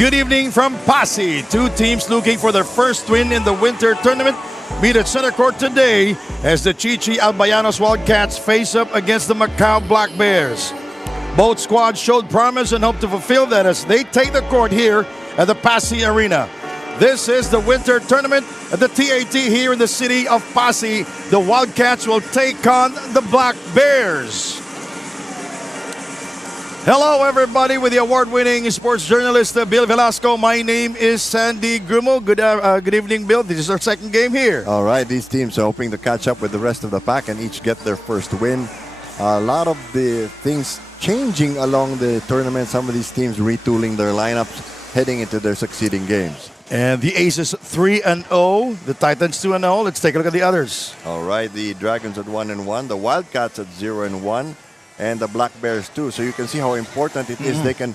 Good evening from Passi. Two teams looking for their first win in the winter tournament meet at center court today as the Chichi Albayanos Wildcats face up against the Macau Black Bears. Both squads showed promise and hope to fulfill that as they take the court here at the Passi Arena. This is the winter tournament at the TAT here in the city of Passi. The Wildcats will take on the Black Bears. Hello everybody with the award-winning sports journalist Bill Velasco. My name is Sandy Grumo. Good evening, Bill. This is our second game here. All right, these teams are hoping to catch up with the rest of the pack and each get their first win. A lot of the things changing along the tournament. Some of these teams retooling their lineups heading into their succeeding games. And the Aces 3-0, the Titans 2-0. Let's take a look at the others. All right, the Dragons at 1-1, the Wildcats at 0-1. And the Black Bears too. So you can see how important it is. They can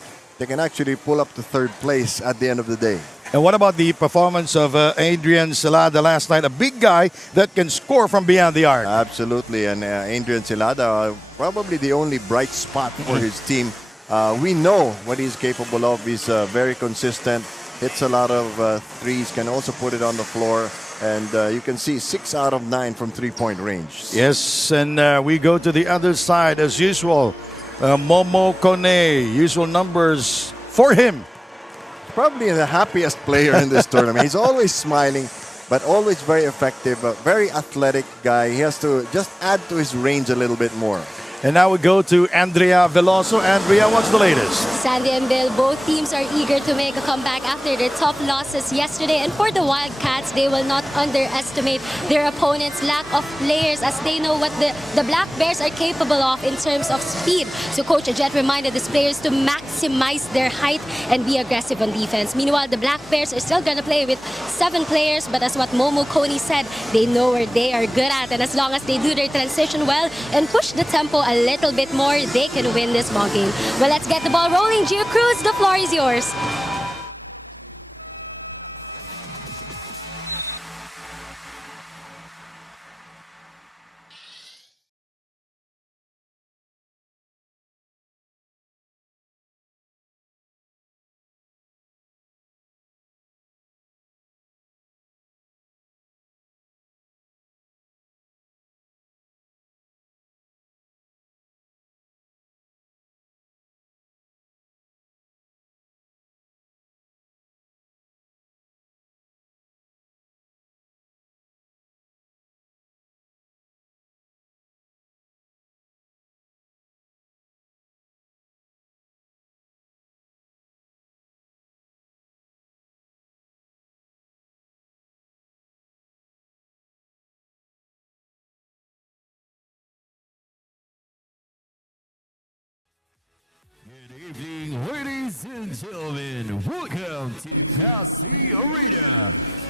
actually pull up to third place at the end of the day. And what about the performance of Adrian Celada last night? A big guy that can score from beyond the arc. Absolutely. And Adrian Celada, probably the only bright spot for his team. We know what he's capable of. He's very consistent, hits a lot of threes, can also put it on the floor. And you can see 6 out of 9 from three-point range. Yes, and we go to the other side as usual. Momo Kone, usual numbers for him. Probably the happiest player in this tournament. He's always smiling, but always very effective. A very athletic guy. He has to just add to his range a little bit more. And now we go to Andrea Veloso. Andrea, what's the latest? Sandy and Bill, both teams are eager to make a comeback after their tough losses yesterday. And for the Wildcats, they will not underestimate their opponent's lack of players as they know what the Black Bears are capable of in terms of speed. So Coach Jet reminded his players to maximize their height and be aggressive on defense. Meanwhile, the Black Bears are still going to play with 7 players. But as what Momo Kone said, they know where they are good at. And as long as they do their transition well and push the tempo a little bit more, they can win this ball game. Well, let's get the ball rolling. Gio Cruz, the floor is yours. Good evening, ladies and gentlemen. Welcome to Passi Arena.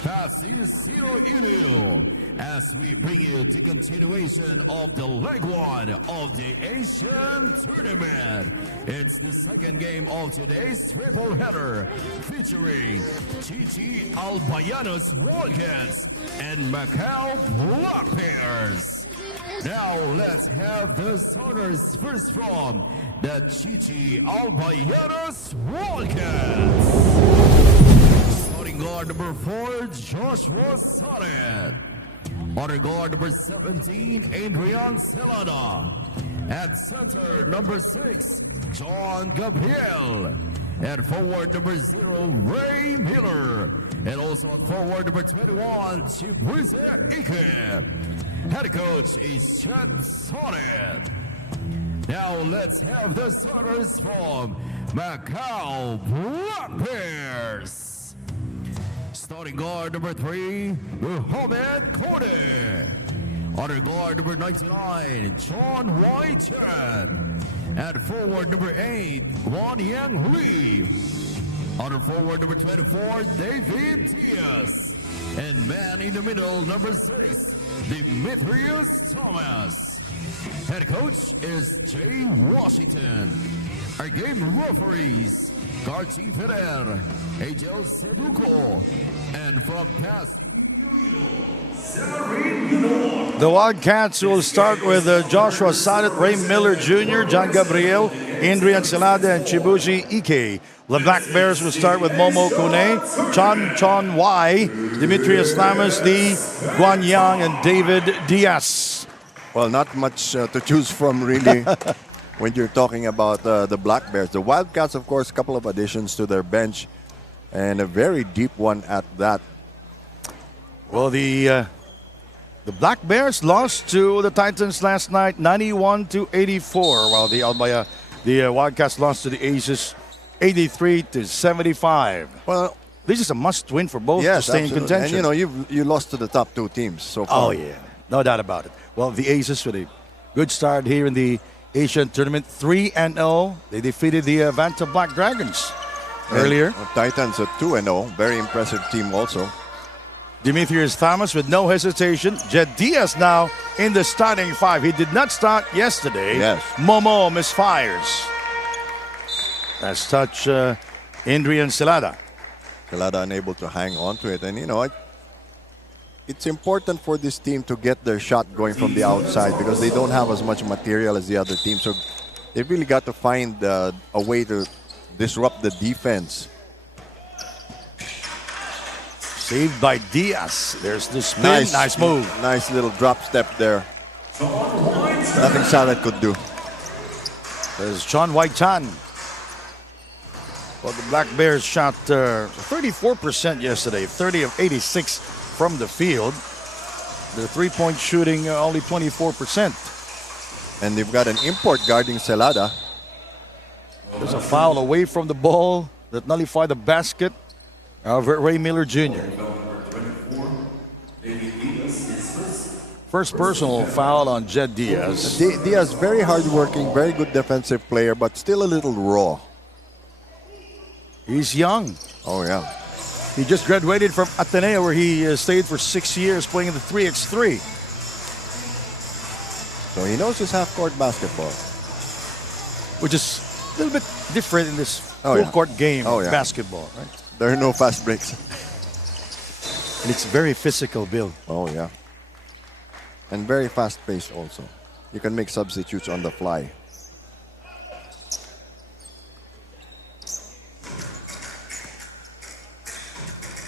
Passi Studio. As we bring the continuation of the leg one of the Asian tournament. It's the second game of today's doubleheader, featuring Chichi Albayanos Wildcats and Macau Black Bears. Now let's have the scores first of all. The Chichi Albayanos Wildcats. Starting guard number 4, Joshua Sane. Starting guard number 17, Adrian Celada. At center number 6, John Gabriel. And forward number 0, Ray Miller. And also forward number 21, Tristan Ikem. Head coach is Catz. Now let's have the scores from Macau Black Bears. Starting guard number 3, Mohamed Kone. Starting guard number 99, John Whiteman. And forward number 8, Wadian Lee. On forward number 24, David Diaz. And man in the middle, number 6, Demetrius Thomas. Head coach is Jimmy Washington. Our game referees, guards defender, AJS Hugo, and from The Wildcats will start with Joshua Sadet, Ray Miller Jr., John Gabriel, Indrian Celada, and Chibushi Ike. The Black Bears will start with Momo Kone, Chon Wai, Demetrius Lamas, Lee, Guan Yang, and David Diaz. Well, not much to choose from, really, when you're talking about the Black Bears. The Wildcats, of course, a couple of additions to their bench, and a very deep one at that. Well, the Black Bears lost to the Titans last night, 91-84, while the Wildcats lost to the Aces, 83-75. Well, this is a must-win for both yes, to stay in absolutely. contention. And you lost to the top two teams so far. Oh, yeah. No doubt about it. Well, the Aces with a good start here in the Asian tournament, 3-0. They defeated the Vanta Black Dragons earlier. The Titans at 2-0. Very impressive team also. Demetrius Thomas with no hesitation. Jed Diaz now in the starting five. He did not start yesterday. Yes. Momo misfires. As touch Indrian Celada. Celada unable to hang on to it. And, it's important for this team to get their shot going from the outside because they don't have as much material as the other team. So they've really got to find a way to disrupt the defense. Saved by Diaz. There's the spin. Nice move. Nice little drop step there. Nothing Salad could do. There's Chon Wai-chan. Well, the Black Bears shot 34% yesterday, 30 of 86 from the field. The three-point shooting only 24%. And they've got an import guarding Celada. There's a foul away from the ball that nullified the basket of Ray Miller Jr. First personal foul on Jed Diaz. Diaz, very hardworking, very good defensive player, but still a little raw. He's young. Oh, yeah. He just graduated from Ateneo, where he stayed for 6 years playing in the 3x3. So he knows his half-court basketball. Which is a little bit different in this Oh, yeah. full-court game Oh, of yeah. basketball. Right? There are no fast breaks. And it's very physical, Bill. Oh, yeah. And very fast-paced also. You can make substitutes on the fly.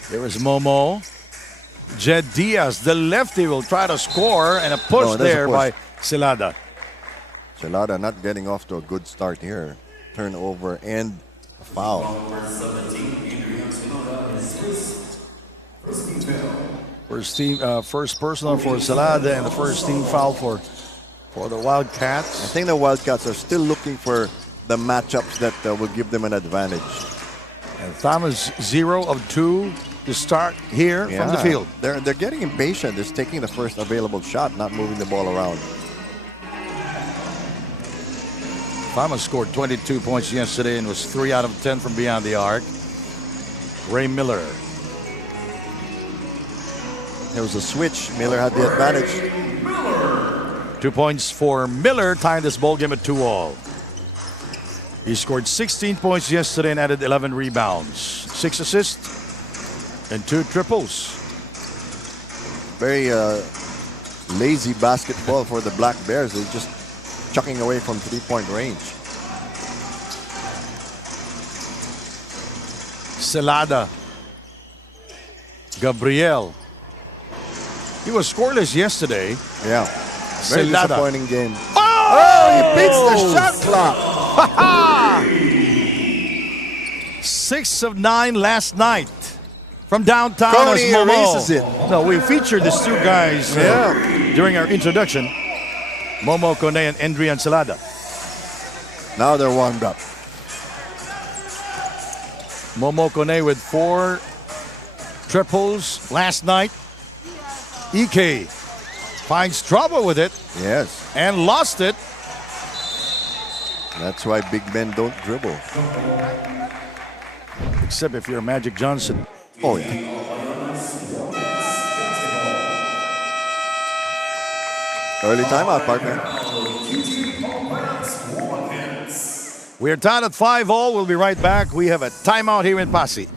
There is Momo. Jed Diaz, the lefty, will try to score, and a push Oh, there's a there push. by Celada. Celada not getting off to a good start here. Turnover and foul. First personal for Celada, and the first team foul for the Wildcats. I think the Wildcats are still looking for the matchups that will give them an advantage. And Thomas 0 of 2 to start here from the field. They're getting impatient. Just taking the first available shot, not moving the ball around. Thomas scored 22 points yesterday and was 3 out of 10 from beyond the arc. Ray Miller. There was a switch. Miller had the advantage. 2 points for Miller, tying this ball game at 2-all. He scored 16 points yesterday and added 11 rebounds, 6 assists, and 2 triples. Very lazy basketball for the Black Bears. They're just chucking away from three-point range. Celada. Gabriel. He was scoreless yesterday. Yeah. Very Celada. disappointing game. Oh! He beats the shot clock. 6 of 9 last night from downtown. Coney as Momo. erases it. No, we featured these two guys during our introduction. Momo Kone and Indrian Celada. Now they're warmed up. Momo Kone with 4 triples last night. Ike finds trouble with it Yes. and lost it. That's why big men don't dribble. Except if you're Magic Johnson. Oh, yeah. Early timeout, partner. We're tied at 5-all. We'll be right back. We have a timeout here in Passi.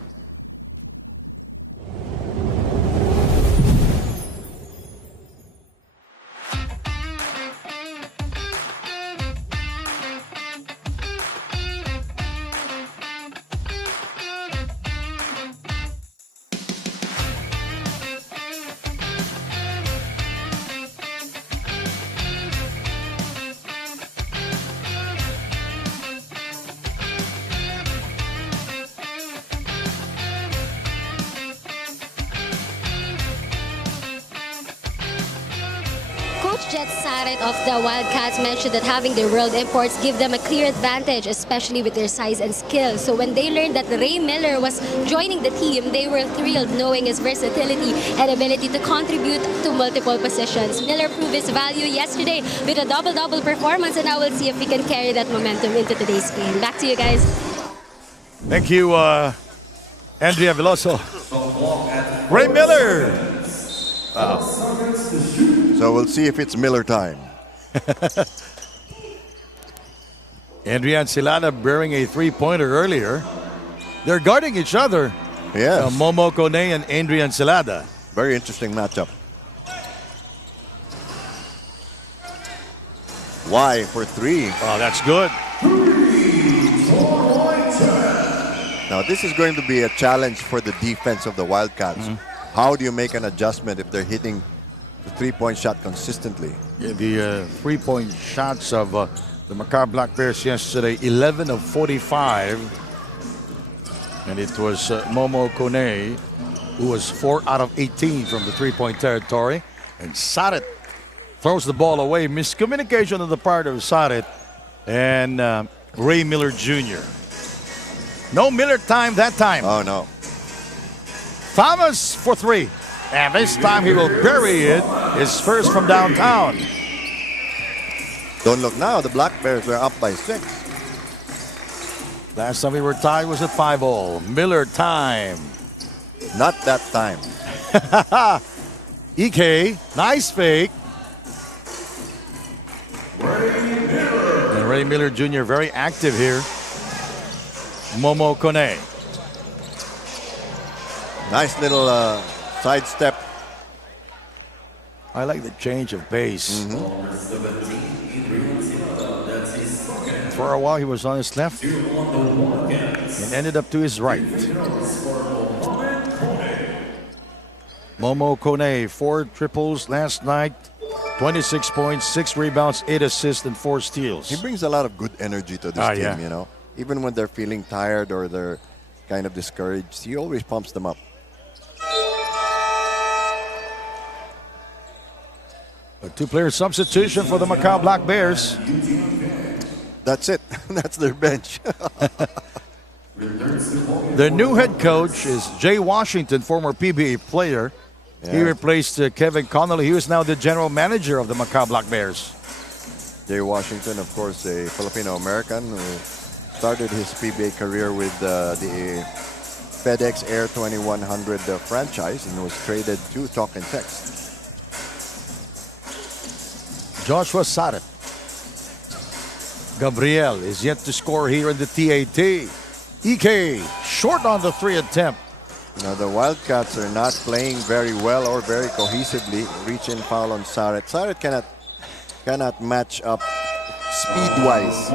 Sarit of the Wildcats mentioned that having their world imports give them a clear advantage, especially with their size and skill. So when they learned that Ray Miller was joining the team, they were thrilled knowing his versatility and ability to contribute to multiple positions. Miller proved his value yesterday with a double-double performance, and now we'll see if we can carry that momentum into today's game. Back to you guys. Thank you, Andrea Veloso. Ray Miller. So we'll see if it's Miller time. Andrea and Silana bearing a three-pointer earlier. They're guarding each other. Yes. Momo Kone and Andrea and Silada. Very interesting matchup. Y for three. Oh, that's good. Now this is going to be a challenge for the defense of the Wildcats. How do you make an adjustment if they're hitting the three-point shot consistently? Yeah, the three-point shots of the Macau Black Bears yesterday, 11 of 45. And it was Momo Kone who was 4 out of 18 from the three-point territory. And Sarit throws the ball away. Miscommunication on the part of Sarit and Ray Miller Jr. No Miller time that time. Oh no. Thomas for three. And this time he will bury it. His first from downtown. Don't look now. The Black Bears are up by 6. Last time we were tied was at 5-all. Miller time. Not that time. EK, nice fake. Ray Miller Jr. very active here. Momo Kone. Nice little sidestep. I like the change of pace. For a while he was on his left and ended up to his right. Momo Kone, 4 triples last night, 26 points, 6 rebounds, 8 assists, and 4 steals. He brings a lot of good energy to this team, yeah. you know. Even when they're feeling tired or they're kind of discouraged, he always pumps them up. A 2-player substitution for the Macau Black Bears. That's it. That's their bench. Their new head coach is Jay Washington, former PBA player. He Yeah. replaced Kevin Connolly. He was now the general manager of the Macau Black Bears. Jay Washington, of course, a Filipino-American who started his PBA career with the FedEx Air 2100 franchise and was traded to Talk and Text. Joshua Sarit. Gabriel is yet to score here in the TAT. EK short on the 3 attempt. Now the Wildcats are not playing very well or very cohesively. Reach and foul on Sarit. Sarit cannot match up speed-wise.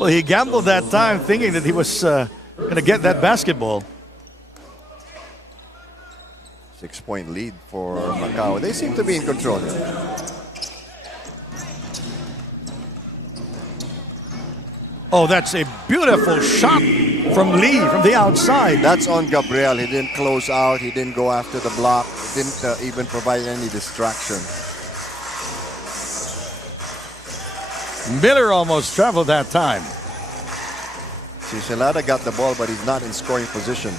Well, he gambled that time thinking that he was going to get that basketball. 6-point lead for Macau. They seem to be in control. Oh, that's a beautiful shot from Lee from the outside. That's on Gabriel. He didn't close out. He didn't go after the block. Didn't even provide any distraction. Miller almost traveled that time. See, Celada got the ball, but he's not in scoring position.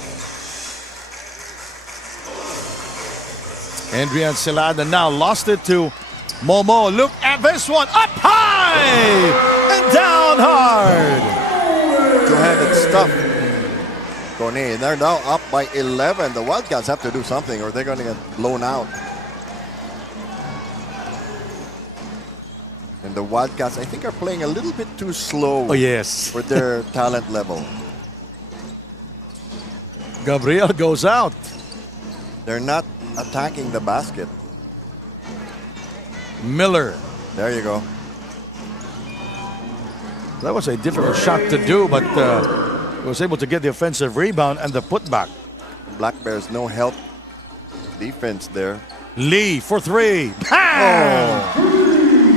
Andrea Celada now lost it to Momo. Look at this one. Up high and down hard. Two-handed stuff. Kone, they're now up by 11. The Wildcats have to do something or they're going to get blown out. And the Wildcats, I think, are playing a little bit too slow Oh, yes. for their talent level. Gabriel goes out. They're not attacking the basket. Miller. There you go. That was a difficult shot to do, but was able to get the offensive rebound and the putback. Black Bears, no help defense there. Lee for 3. Oh,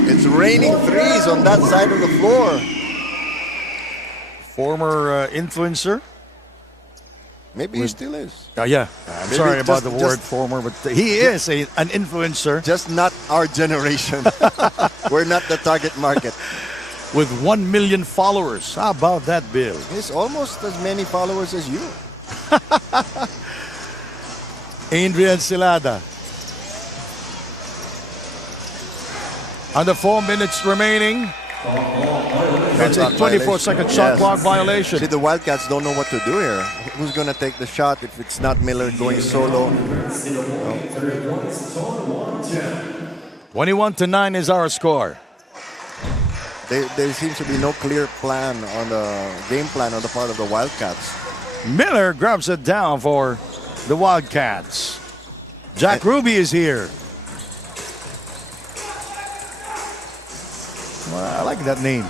it's raining threes on that side of the floor. Former influencer. Maybe he still is. Yeah. I'm maybe sorry about just- the word former, but he is an influencer Just not our generation. We're not the target market. with 1 million followers. How about that, Bill? He's almost as many followers as you. Adrian Silada. Under 4 minutes remaining. That's a 24-second shot Yes. clock violation. See, the Wildcats don't know what to do here. Who's going to take the shot if it's not Miller going solo? 21-9 is our score. There seems to be no clear plan on the game plan on the part of the Wildcats. Miller grabs it down for the Wildcats. Jack Ruby is here. Well, I like that name.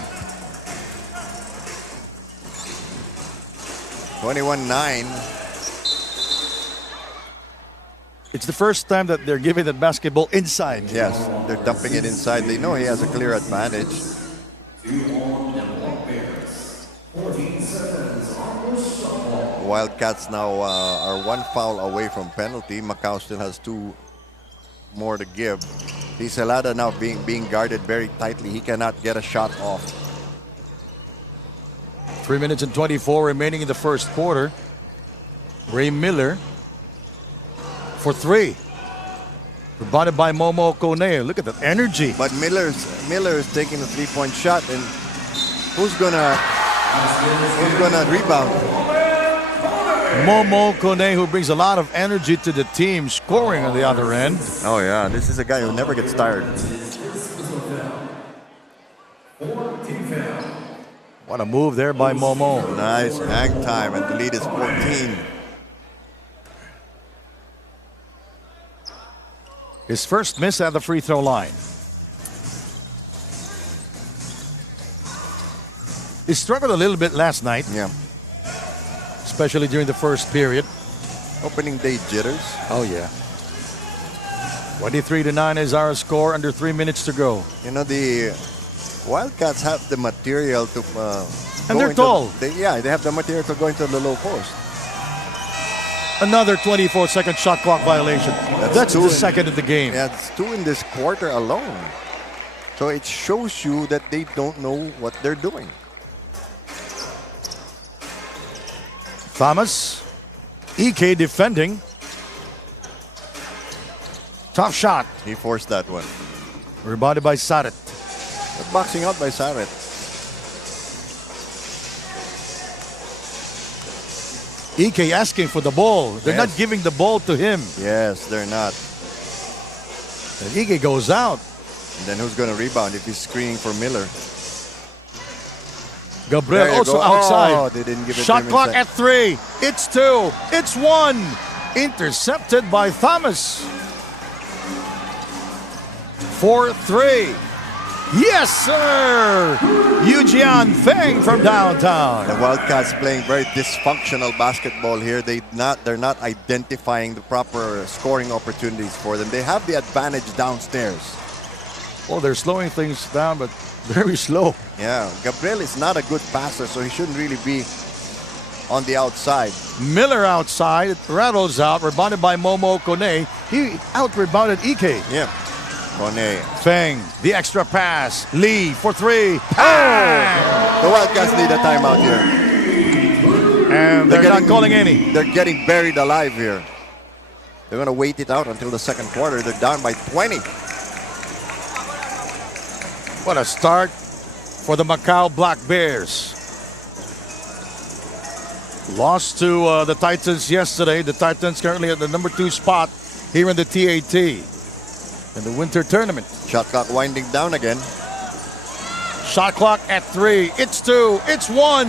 21-9. It's the first time that they're giving the basketball inside. Yes, they're dumping it inside. They know he has a clear advantage. Wildcats now are one foul away from penalty. Macau still has 2 more to give. Di Celada now being guarded very tightly. He cannot get a shot off. 3 minutes and 24 remaining in the first quarter. Ray Miller for 3. Rebounded by Momo Kone. Look at the energy. But Miller is taking a 3-point shot, and who's gonna rebound? Momo Kone, who brings a lot of energy to the team, scoring on the other end. Oh yeah, this is a guy who never gets tired. What a move there by Momo. Nice hang time, and the lead is 14. His first miss at the free throw line. He struggled a little bit last night, Yeah, especially during the first period. opening day jitters. Oh, yeah. 23-9 is our score, under 3 minutes to go. You know, the Wildcats have the material to. And go they're into- tall. they have the material to go into the low post. Another 24-second shot clock violation. That's the second in the game. Yeah, it's 2 in this quarter alone. So it shows you that they don't know what they're doing. Thomas. EK defending. Tough shot. He forced that one. Rebounded by Saret. But boxing out by Saret. EK asking for the ball. They're Yes. not giving the ball to him. Yes, they're not. And EK goes out. Then who's going to rebound if he's screening for Miller? Gabriel There you also go. outside. Oh, they didn't give it to Shot him clock inside. at 3. It's 2. It's 1. Intercepted by Thomas. 4-3. Yes, sir. Yujian Feng from downtown. The Wildcats playing very dysfunctional basketball here. They're not identifying the proper scoring opportunities for them. They have the advantage downstairs. Oh, they're slowing things down, but very slow. Yeah, Gabriel is not a good passer, so he shouldn't really be on the outside. Miller outside, rattles out, rebounded by Momo Kone. He out-rebounded EK. Yeah. Kone. Feng, the extra pass. Lee for 3. The Wildcats need a timeout here. And they're not calling any. They're getting buried alive here. They're going to wait it out until the second quarter. They're down by 20. What a start for the Macau Black Bears. Lost to the Titans yesterday. The Titans currently at the number 2 spot here in the TAT in the winter tournament. Shot clock winding down again. Shot clock at 3. It's 2. It's 1.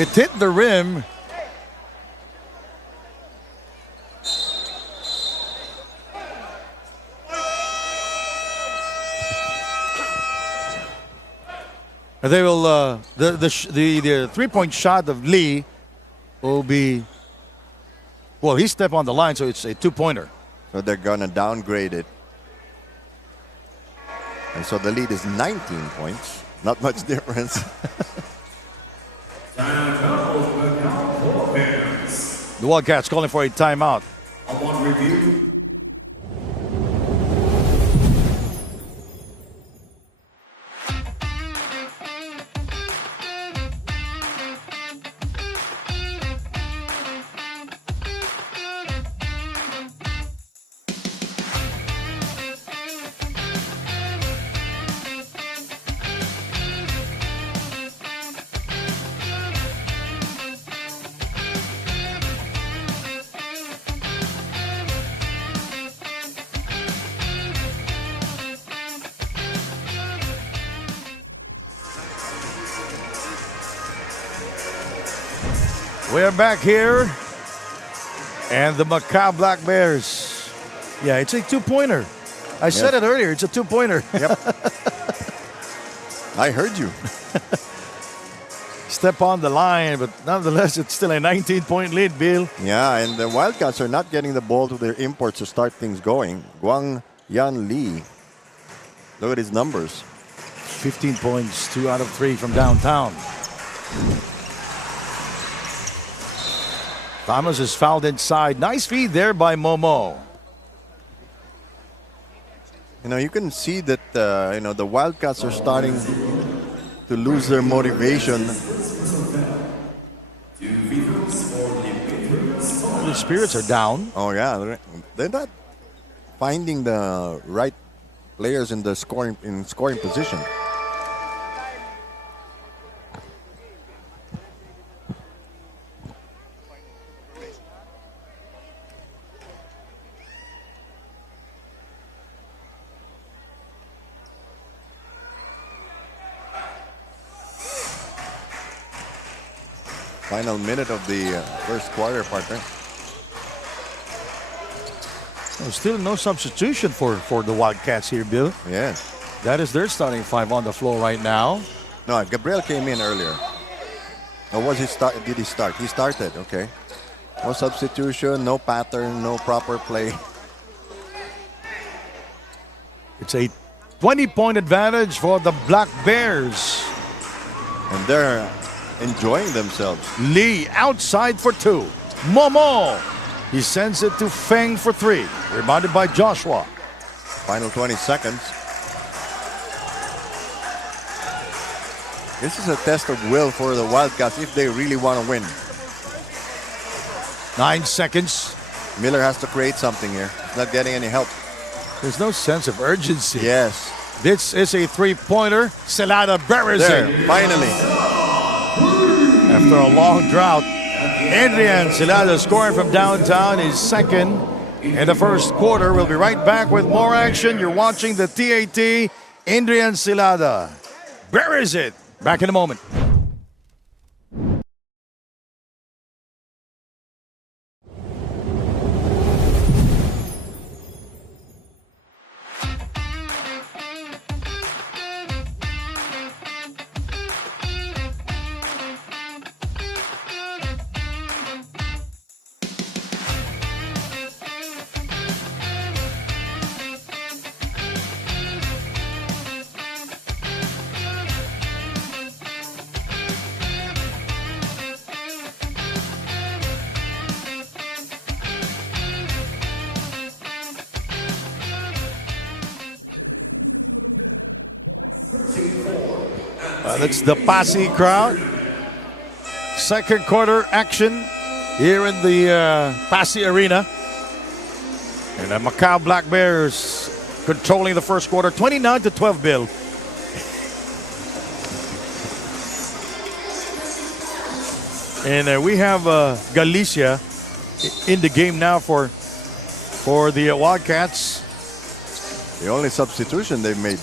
It hit the rim. They will the 3-point shot of Lee will be, well, he stepped on the line, so it's a 2-pointer. So they're going to downgrade it. And so the lead is 19 points. Not much difference. The Wildcats calling for a timeout. On review. We're back here. And the Macau Black Bears. Yeah, it's a two-pointer. I said it earlier. It's a two-pointer. Yep. I heard you. Step on the line, but nonetheless, it's still a 19-point lead, Bill. Yeah, and the Wildcats are not getting the ball to their imports to start things going. Guang Yan Lee. Look at his numbers. 15 points, 2 out of 3 from downtown. Thomas is fouled inside. Nice feed there by Momo. You know, you can see that, the Wildcats are starting to lose their motivation. The spirits are down. Oh, yeah. They're not finding the right players in the scoring position. Final minute of the first quarter, partner. There's still no substitution for the Wildcats here, Bill. Yeah. That is their starting 5 on the floor right now. No, Gabriel came in earlier. Or was he start? Did he start? He started. Okay. No substitution, no pattern, no proper play. It's a 20-point advantage for the Black Bears. And they're enjoying themselves. Lee outside for 2. Momo. He sends it to Feng for 3. Rebounded by Joshua. Final 20 seconds. This is a test of will for the Wildcats if they really want to win. 9 seconds. Miller has to create something here. Not getting any help. There's no sense of urgency. Yes. This is a 3-pointer. Celada buries There, it. finally. After a long drought, Adrian Celada scoring from downtown is second in the first quarter. We'll be right back with more action. You're watching the TAT. Adrian Celada buries it. Back in a moment. That's the Passi crowd. Second quarter action here in the Passi Arena. And the Macau Black Bears controlling the first quarter, 29-12, Bill. And we have Galicia in the game now for the Wildcats. The only substitution they've made.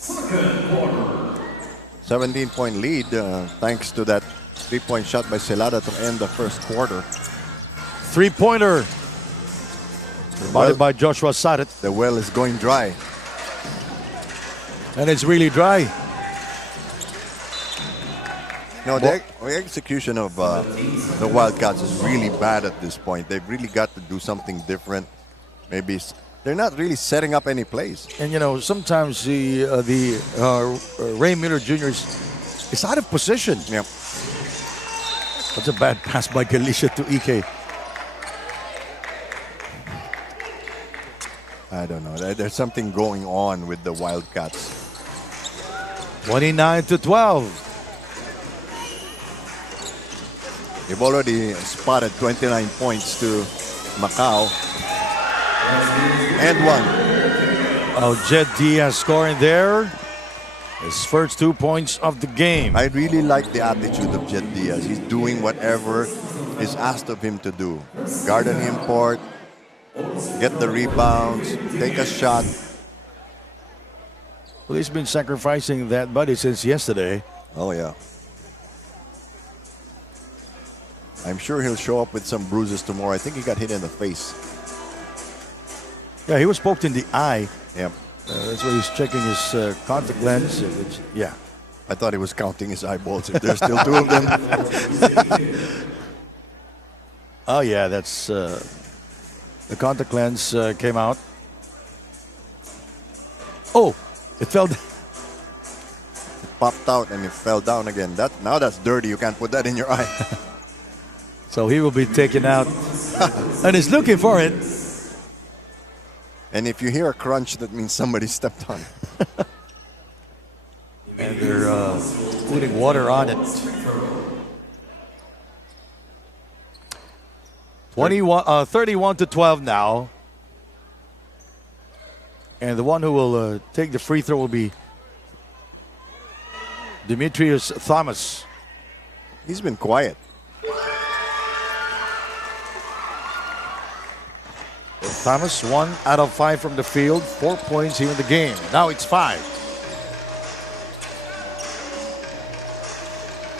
Second quarter. 17-point lead thanks to that 3-point shot by Celada to end the first quarter. 3-pointer. Rebounded by Joshua Sadet. The well is going dry. And it's really dry. No, the execution of the Wildcats is really bad at this point. They've really got to do something different. Maybe they're not really setting up any plays. And sometimes the Ray Miller Jr. is out of position. Yep. That's a bad pass by Galicia to Ike. I don't know. There's something going on with the Wildcats. 29-12. They've already spotted 29 points to Macau. And one. Oh, Jed Diaz scoring there. His first 2 points of the game. I really like the attitude of Jed Diaz. He's doing whatever is asked of him to do. Guard an import, get the rebounds, take a shot. Well, he's been sacrificing that body since yesterday. Oh, yeah. I'm sure he'll show up with some bruises tomorrow. I think he got hit in the face. Yeah, he was poked in the eye. Yep. That's why he's checking his contact lens. Yeah. I thought he was counting his eyeballs. If there's still 2 of them. Oh, yeah, that's the contact lens came out. Oh, it fell down. Popped out and it fell down again. Now that's dirty. You can't put that in your eye. So he will be taken out. And he's looking for it. And if you hear a crunch, that means somebody stepped on it. And they're putting water on it. 31-12 now. And the one who will take the free throw will be Demetrius Thomas. He's been quiet. Thomas, 1 out of 5 from the field, 4 points here in the game. Now it's 5.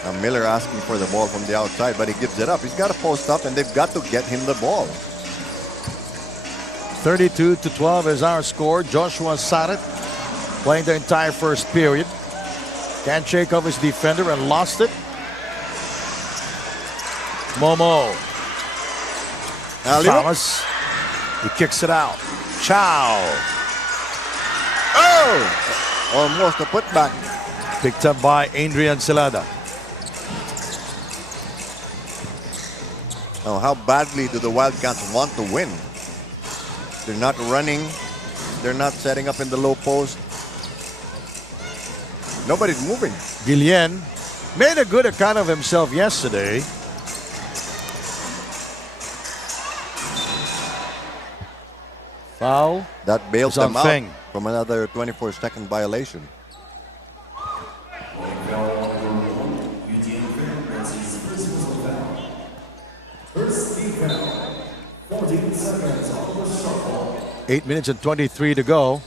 Now Miller asking for the ball from the outside, but he gives it up. He's got to post up, and they've got to get him the ball. 32-12 is our score. Joshua Sarat playing the entire first period. Can't shake off his defender and lost it. Momo. Thomas. He kicks it out. Chow. Oh! Almost a putback. Picked up by Adrian Celada. Oh, how badly do the Wildcats want to win? They're not running. They're not setting up in the low post. Nobody's moving. Guillen made a good account of himself yesterday. Foul. That bails them out Something. from another 24-second violation. First team foul. 14 seconds off the shot clock. 8 minutes and 23 to go.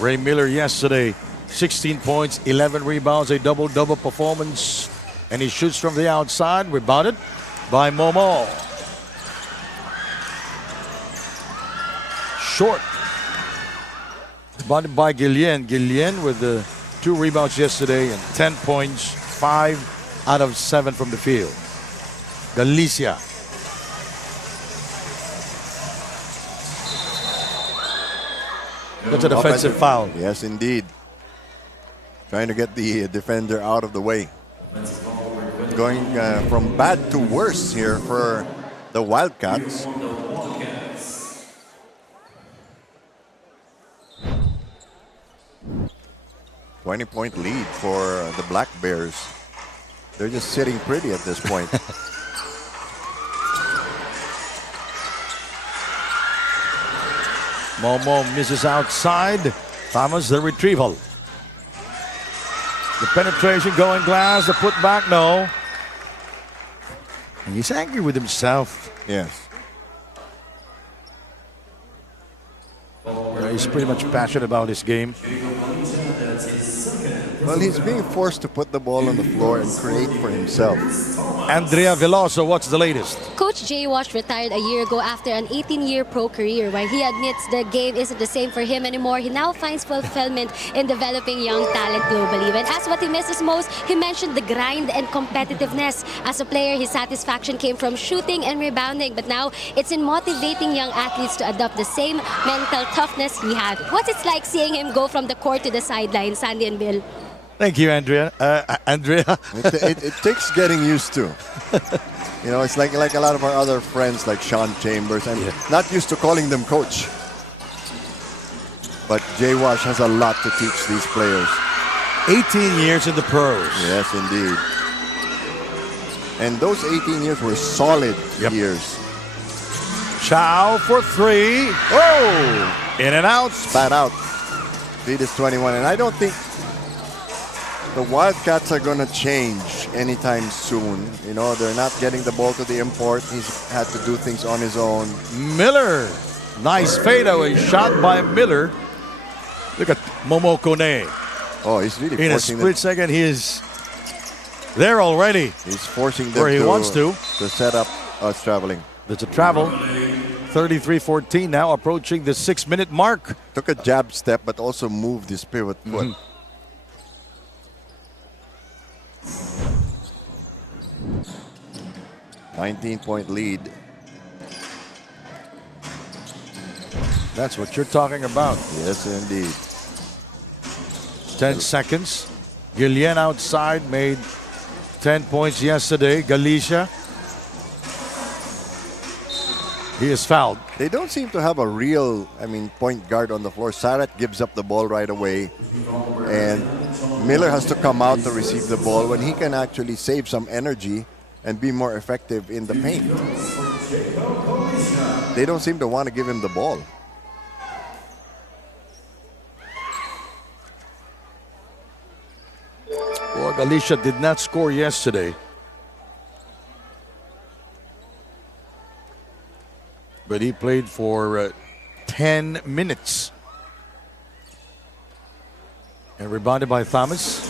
Ray Miller yesterday, 16 points, 11 rebounds, a double-double performance. And he shoots from the outside, rebounded by Momo. Short. Rebounded by Guillen. Guillen with the 2 rebounds yesterday and 10 points, 5 out of 7 from the field. Galicia. That's an offensive foul. Yes, indeed. Trying to get the defender out of the way. Going from bad to worse here for the Wildcats. $20-point lead for the Black Bears. They're just sitting pretty at this point. Momo misses outside. Thomas, the retrieval. The penetration going glass, the putback, no. He's angry with himself. Yes. He's He's pretty much passionate about his game. Well, he's being forced to put the ball on the floor and create for himself. Andrea Veloso, what's the latest? Coach Jay Wash retired a year ago after an 18-year pro career. While he admits the game isn't the same for him anymore, he now finds fulfillment in developing young talent globally. When asked what he misses most, he mentioned the grind and competitiveness. As a player, his satisfaction came from shooting and rebounding, but now it's in motivating young athletes to adopt the same mental toughness he had. What's it like seeing him go from the court to the sideline, Sandy and Bill? Thank you, Andrea. Andrea. It takes getting used to. You know, it's like a lot of our other friends like Sean Chambers. I'm not used to calling them coach. But Jay Wash has a lot to teach these players. 18 years in the pros. Yes, indeed. And those 18 years were solid years. Chow for three. Oh! In and out. Spat out. Lead is 21. And I don't think the Wildcats are going to change anytime soon. You know, they're not getting the ball to the import. He's had to do things on his own. Miller. Nice fadeaway shot by Miller. Look at Momo Kone. Oh, he's really In a forcing split second, he is there already. He's forcing them where he wants to set up us traveling. There's a travel. 33-14 now, approaching the 6-minute mark. Took a jab step, but also moved his pivot foot. 19-point lead. That's what you're talking about. Yes, indeed. 10 seconds. Guillen outside made 10 points yesterday. Galicia. He is fouled. They don't seem to have a real, point guard on the floor. Sarat gives up the ball right away. And Miller has to come out to receive the ball when he can actually save some energy and be more effective in the paint. They don't seem to want to give him the ball. Well, Galicia did not score yesterday. But he played for 10 minutes. And rebounded by Thomas.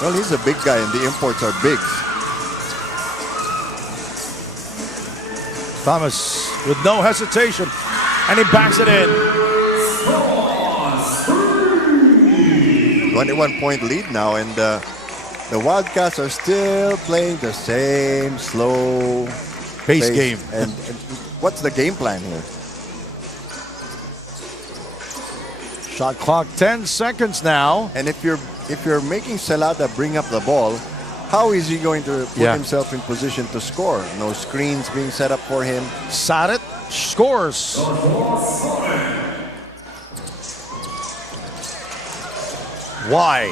Well, he's a big guy and the imports are big. Thomas with no hesitation. And he backs it in. 21-point lead now, and the Wildcats are still playing the same slow Pace game. And what's the game plan here? Shot clock 10 seconds now. And if you're making Celada bring up the ball, how is he going to put himself in position to score? No screens being set up for him. Sarat scores. Why?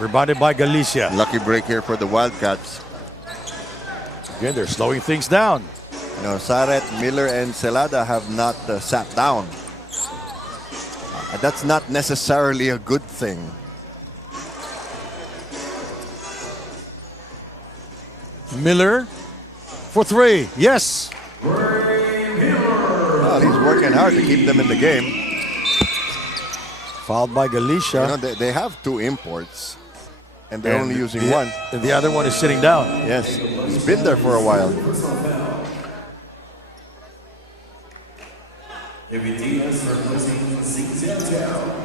Rebounded by Galicia. Lucky break here for the Wildcats. Again, they're slowing things down. You know, Sarat, Miller, and Celada have not sat down. That's not necessarily a good thing. Miller for three. Yes. Well, he's working hard to keep them in the game. Fouled by Galicia. You know, they have two imports, and they're only using one. And the other one is sitting down. Yes, he's been there for a while.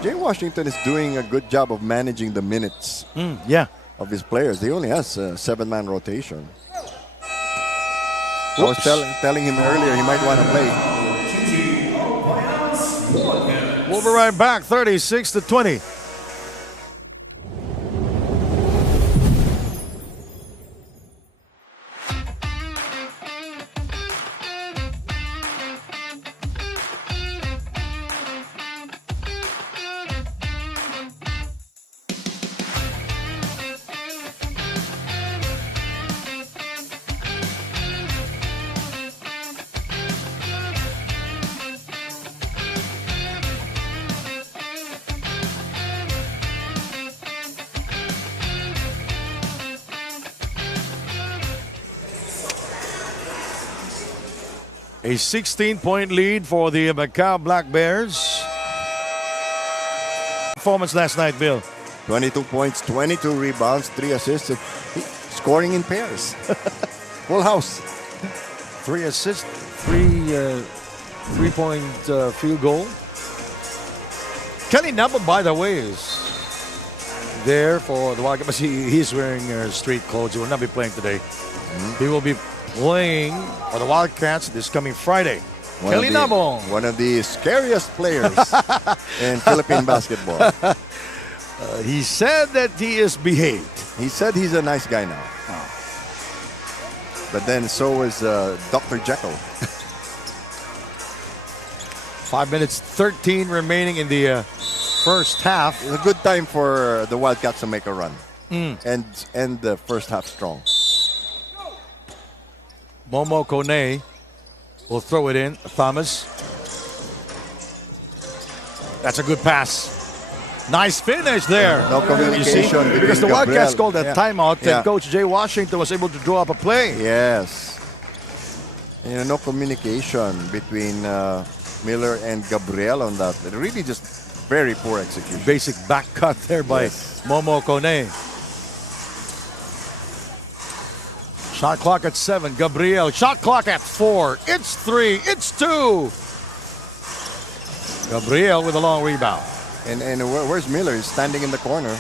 Jay Washington is doing a good job of managing the minutes of his players. He only has a 7-man rotation. I was telling him earlier he might want to play. We'll be right back, 36-20. A 16-point lead for the Macau Black Bears. Performance last night, Bill. 22 points, 22 rebounds, 3 assists. Scoring in pairs. Full house. 3 assists, 3-point field goal. Kelly Napa, by the way, is there for the Wildcats. He's wearing street clothes. He will not be playing today. He will be playing for the Wildcats this coming Friday. Kelly Napa. One of the scariest players in Philippine basketball. He said that he is behaved. He said he's a nice guy now. But then so is Dr. Jekyll. 5 minutes, 13 remaining in the first half. It's a good time for the Wildcats to make a run. And end the first half strong. Momo Kone will throw it in. Thomas. That's a good pass. Nice finish there. No communication. Because the Wildcats Gabriel. called that timeout, and Coach Jay Washington was able to draw up a play. Yes. No communication between Miller and Gabriel on that. Really just very poor execution. Basic back cut there by Momo Kone. Shot clock at 7. Gabriel. Shot clock at 4. It's 3. It's 2. Gabriel with a long rebound. And where's Miller? He's standing in the corner.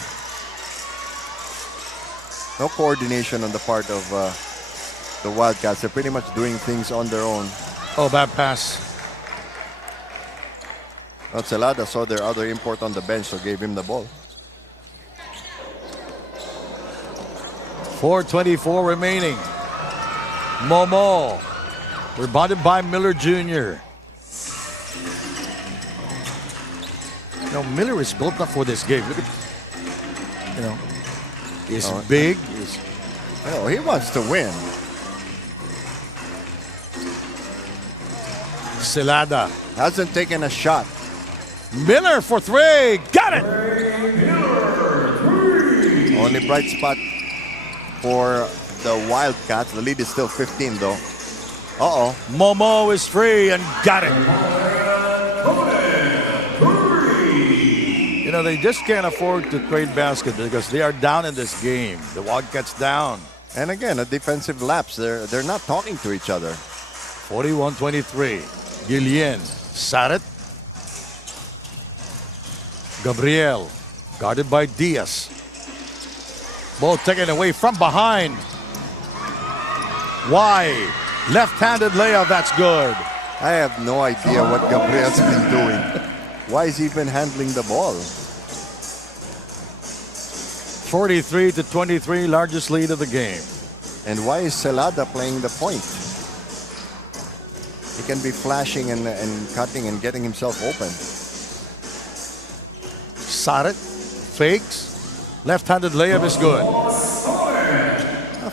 No coordination on the part of the Wildcats. They're pretty much doing things on their own. Oh, bad pass. Celada saw their other import on the bench, so gave him the ball. 4:24 remaining. Momo. Rebounded by Miller Jr. Miller is built up for this game. Look at, he's big. He wants to win. Celada. Hasn't taken a shot. Miller for 3. Got it! Only bright spot for the Wildcats. The lead is still 15 though. Momo is free and got it. They just can't afford to trade baskets because they are down in this game. The Wildcats down. And again, a defensive lapse. They're not talking to each other. 41-23. Guillen. Saret. Gabriel. Guarded by Diaz. Ball taken away from behind. Why? Left-handed layup. That's good. I have no idea what Gabriel's been doing. Why is he even handling the ball? 43-23, largest lead of the game. And why is Celada playing the point? He can be flashing and cutting and getting himself open. Saret fakes. Left-handed layup is good.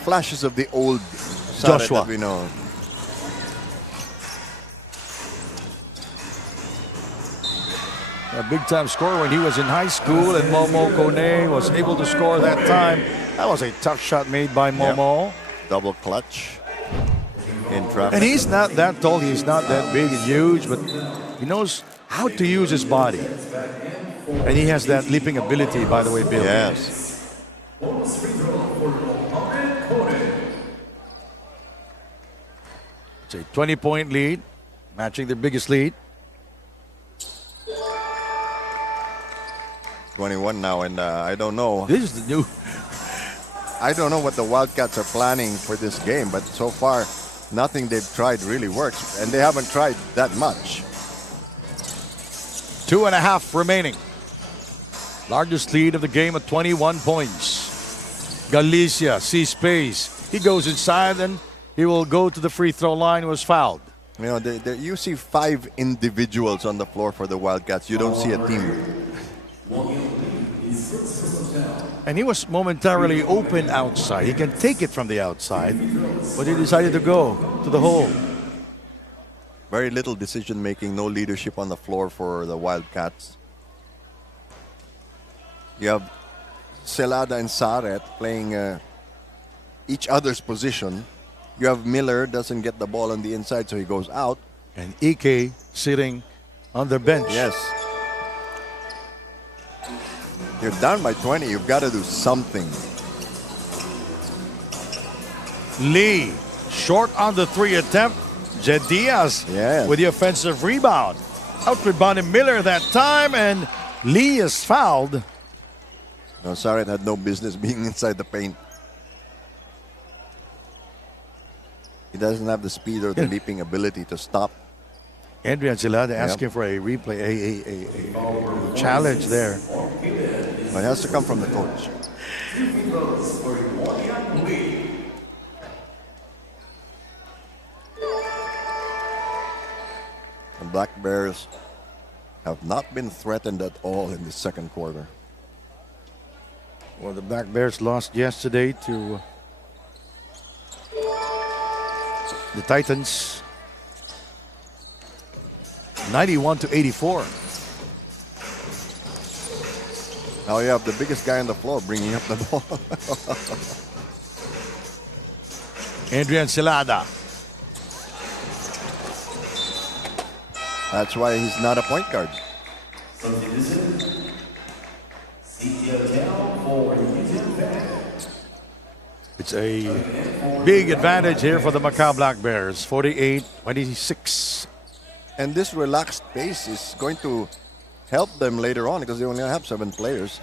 Flashes of the old Saret Joshua that we know. A big-time scorer when he was in high school, and Momo Kone was able to score that time. That was a tough shot made by Momo. Double clutch in traffic. And he's not that tall. He's not that big and huge, but he knows how to use his body. And he has that leaping ability, by the way, Bill. Yes. It's a 20-point lead, matching their biggest lead. 21 now, and I don't know. This is the new. I don't know what the Wildcats are planning for this game, but so far, nothing they've tried really works, and they haven't tried that much. 2.5 remaining. Largest lead of the game at 21 points. Galicia sees space. He goes inside, and he will go to the free throw line. Was fouled. You see 5 individuals on the floor for the Wildcats. You don't see a team. And he was momentarily open outside. He can take it from the outside, but he decided to go to the hole. Very little decision making, no leadership on the floor for the Wildcats. You have Celada and Saret playing each other's position. You have Miller doesn't get the ball on the inside, so he goes out. And Ike sitting on the bench. Yes. You're down by 20. You've got to do something. Lee short on the 3 attempt. Jed Diaz with the offensive rebound. Out-rebounded Miller that time, and Lee is fouled. No, Saret had no business being inside the paint. He doesn't have the speed or the leaping ability to stop. Adrian Silada asking for a replay, a challenge there. But it has to come from the coach. The Black Bears have not been threatened at all in the second quarter. Well, the Black Bears lost yesterday to the Titans, 91-84. Now you have the biggest guy on the floor bringing up the ball. Adrian Silada. That's why he's not a point guard. It's a big advantage here for the Macau Black Bears, 48-26. And this relaxed pace is going to help them later on because they only have 7 players.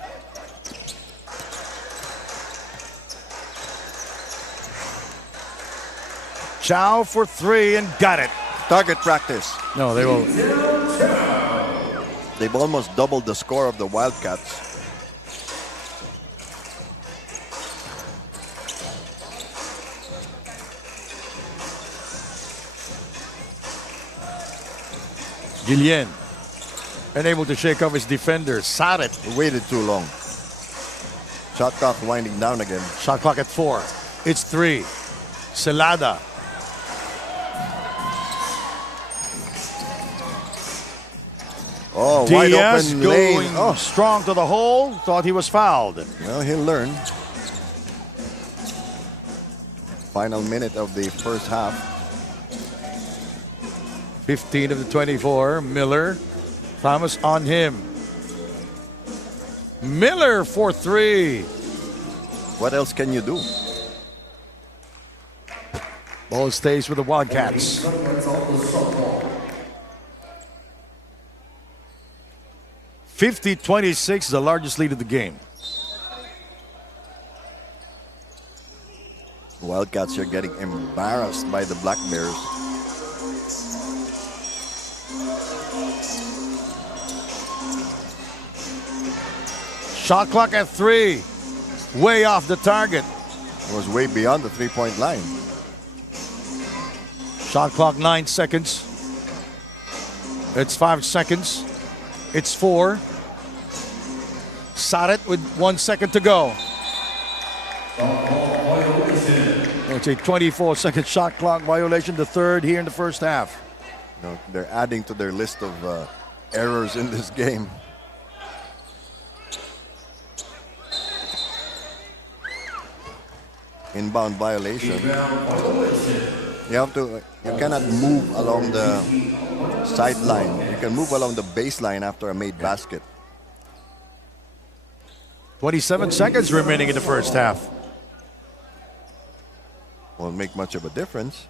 Chow for 3 and got it. Target practice. No, they will. They've almost doubled the score of the Wildcats. Guillen unable to shake off his defender. Saret. He waited too long. Shot clock winding down again. Shot clock at 4. It's 3. Silada. Oh, wide Diaz open going lane. strong to the hole. Thought he was fouled. Well, he'll learn. Final minute of the first half. 15 of the 24. Miller. Thomas on him. Miller for 3. What else can you do? Ball stays with the Wildcats. 50-26, the largest lead of the game. Wildcats are getting embarrassed by the Black Bears. Shot clock at 3. Way off the target. It was way beyond the three-point line. Shot clock 9 seconds. It's 5 seconds. It's 4. Saret with 1 second to go. It's a 24-second shot clock violation, the third here in the first half. You know, they're adding to their list of errors in this game. Inbound violation. You cannot move along the sideline. You can move along the baseline after a made basket. 27 seconds remaining in the first half. Won't make much of a difference.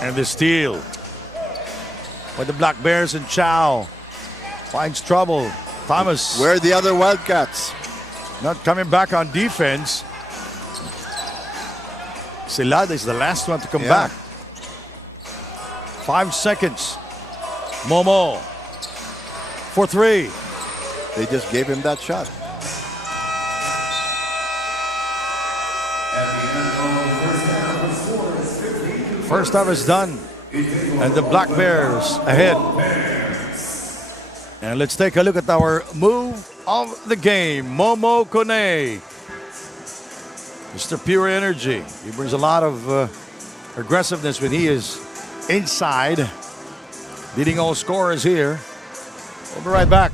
And the steal. With the Black Bears and Chow. Finds trouble. Thomas. Where are the other Wildcats? Not coming back on defense. Silada is the last one to come back. 5 seconds. Momo. For 3. They just gave him that shot. First half is done. And the Black Bears ahead. And let's take a look at our move of the game. Momo Kone. Mr. Pure Energy. He brings a lot of aggressiveness when he is inside. Leading all scorers here. We'll be right back.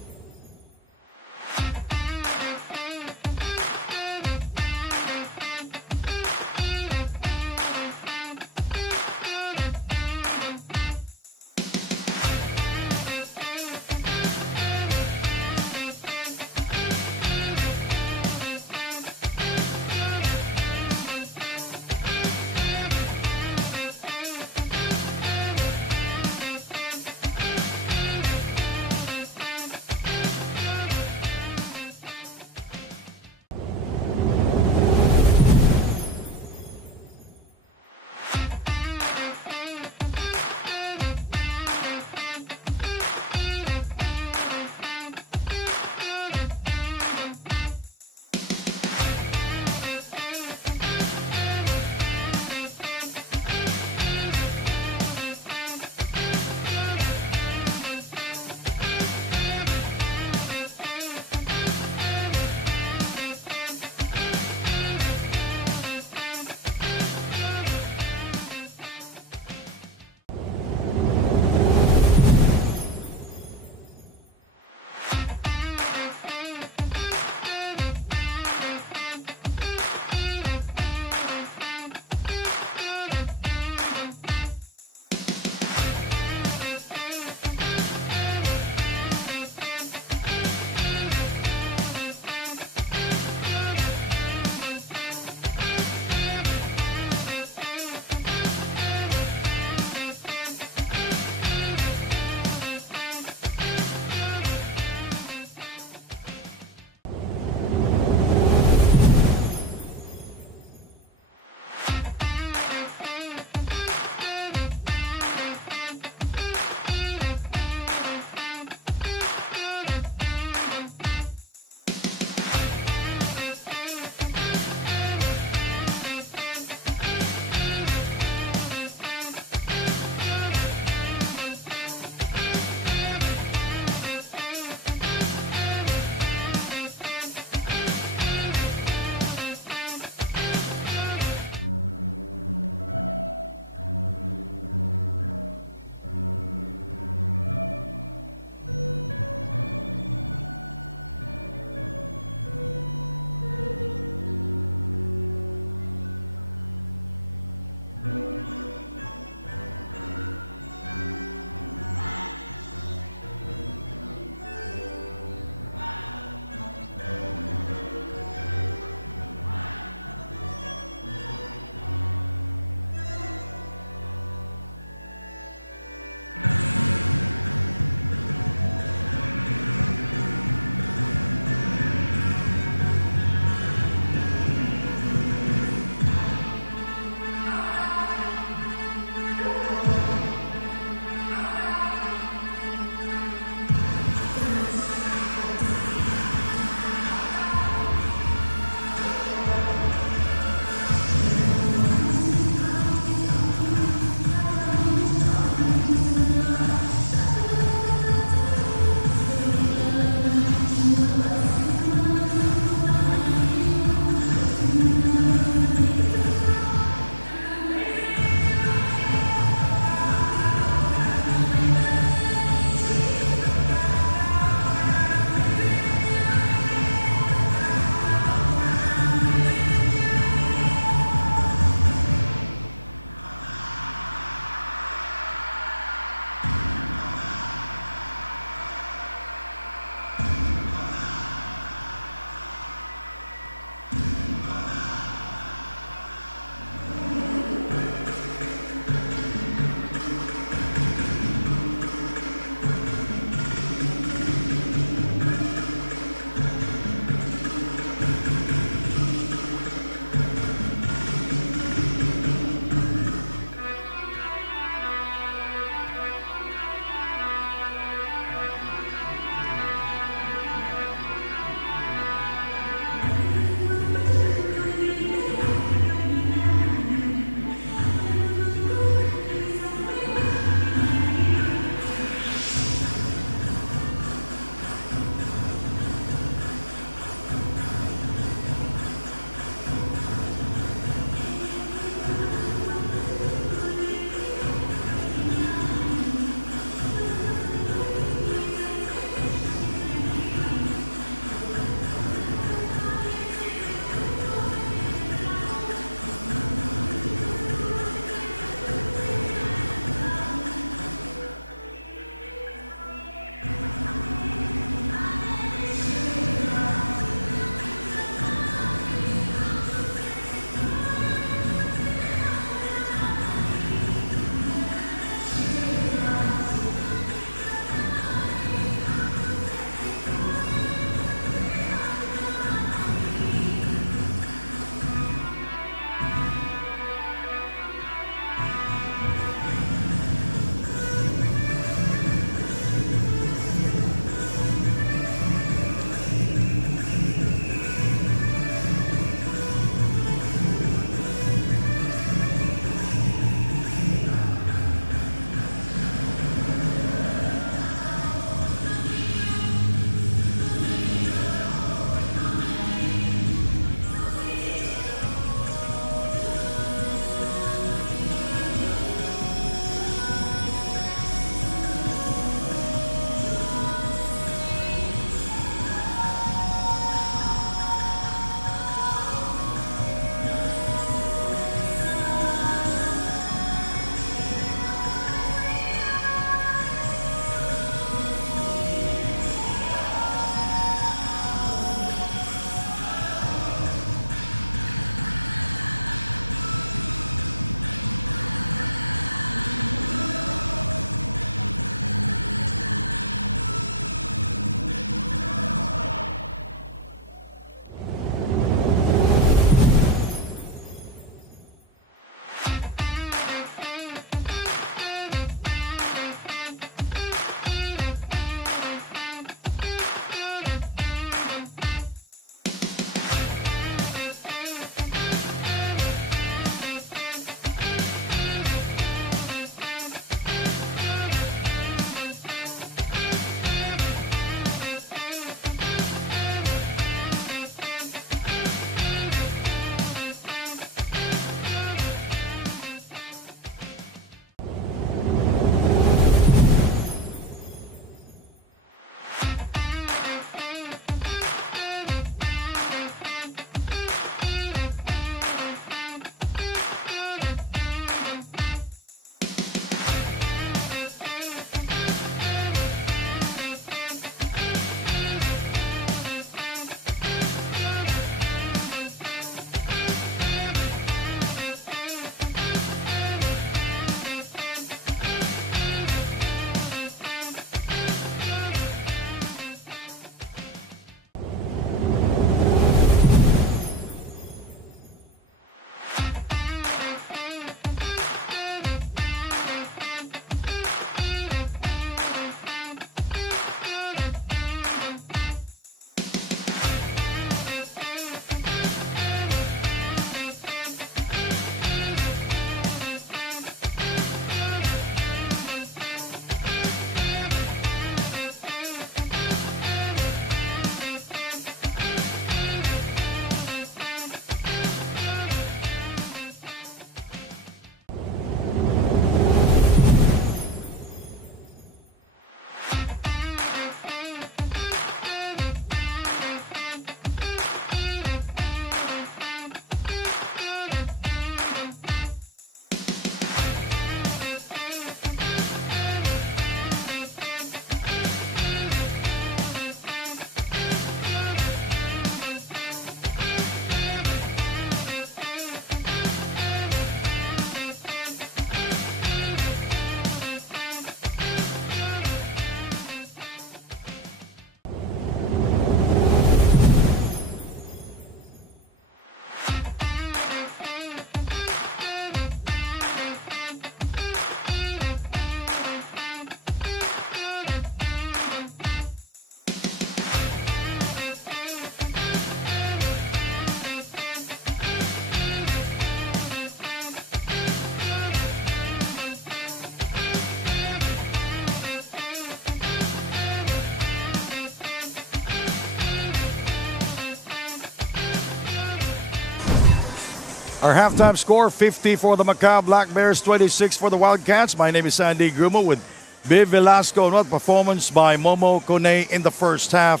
Our halftime score, 50 for the Macau Black Bears, 26 for the Wildcats. My name is Sandy Grumo with Bill Velasco. What performance by Momo Kone in the first half.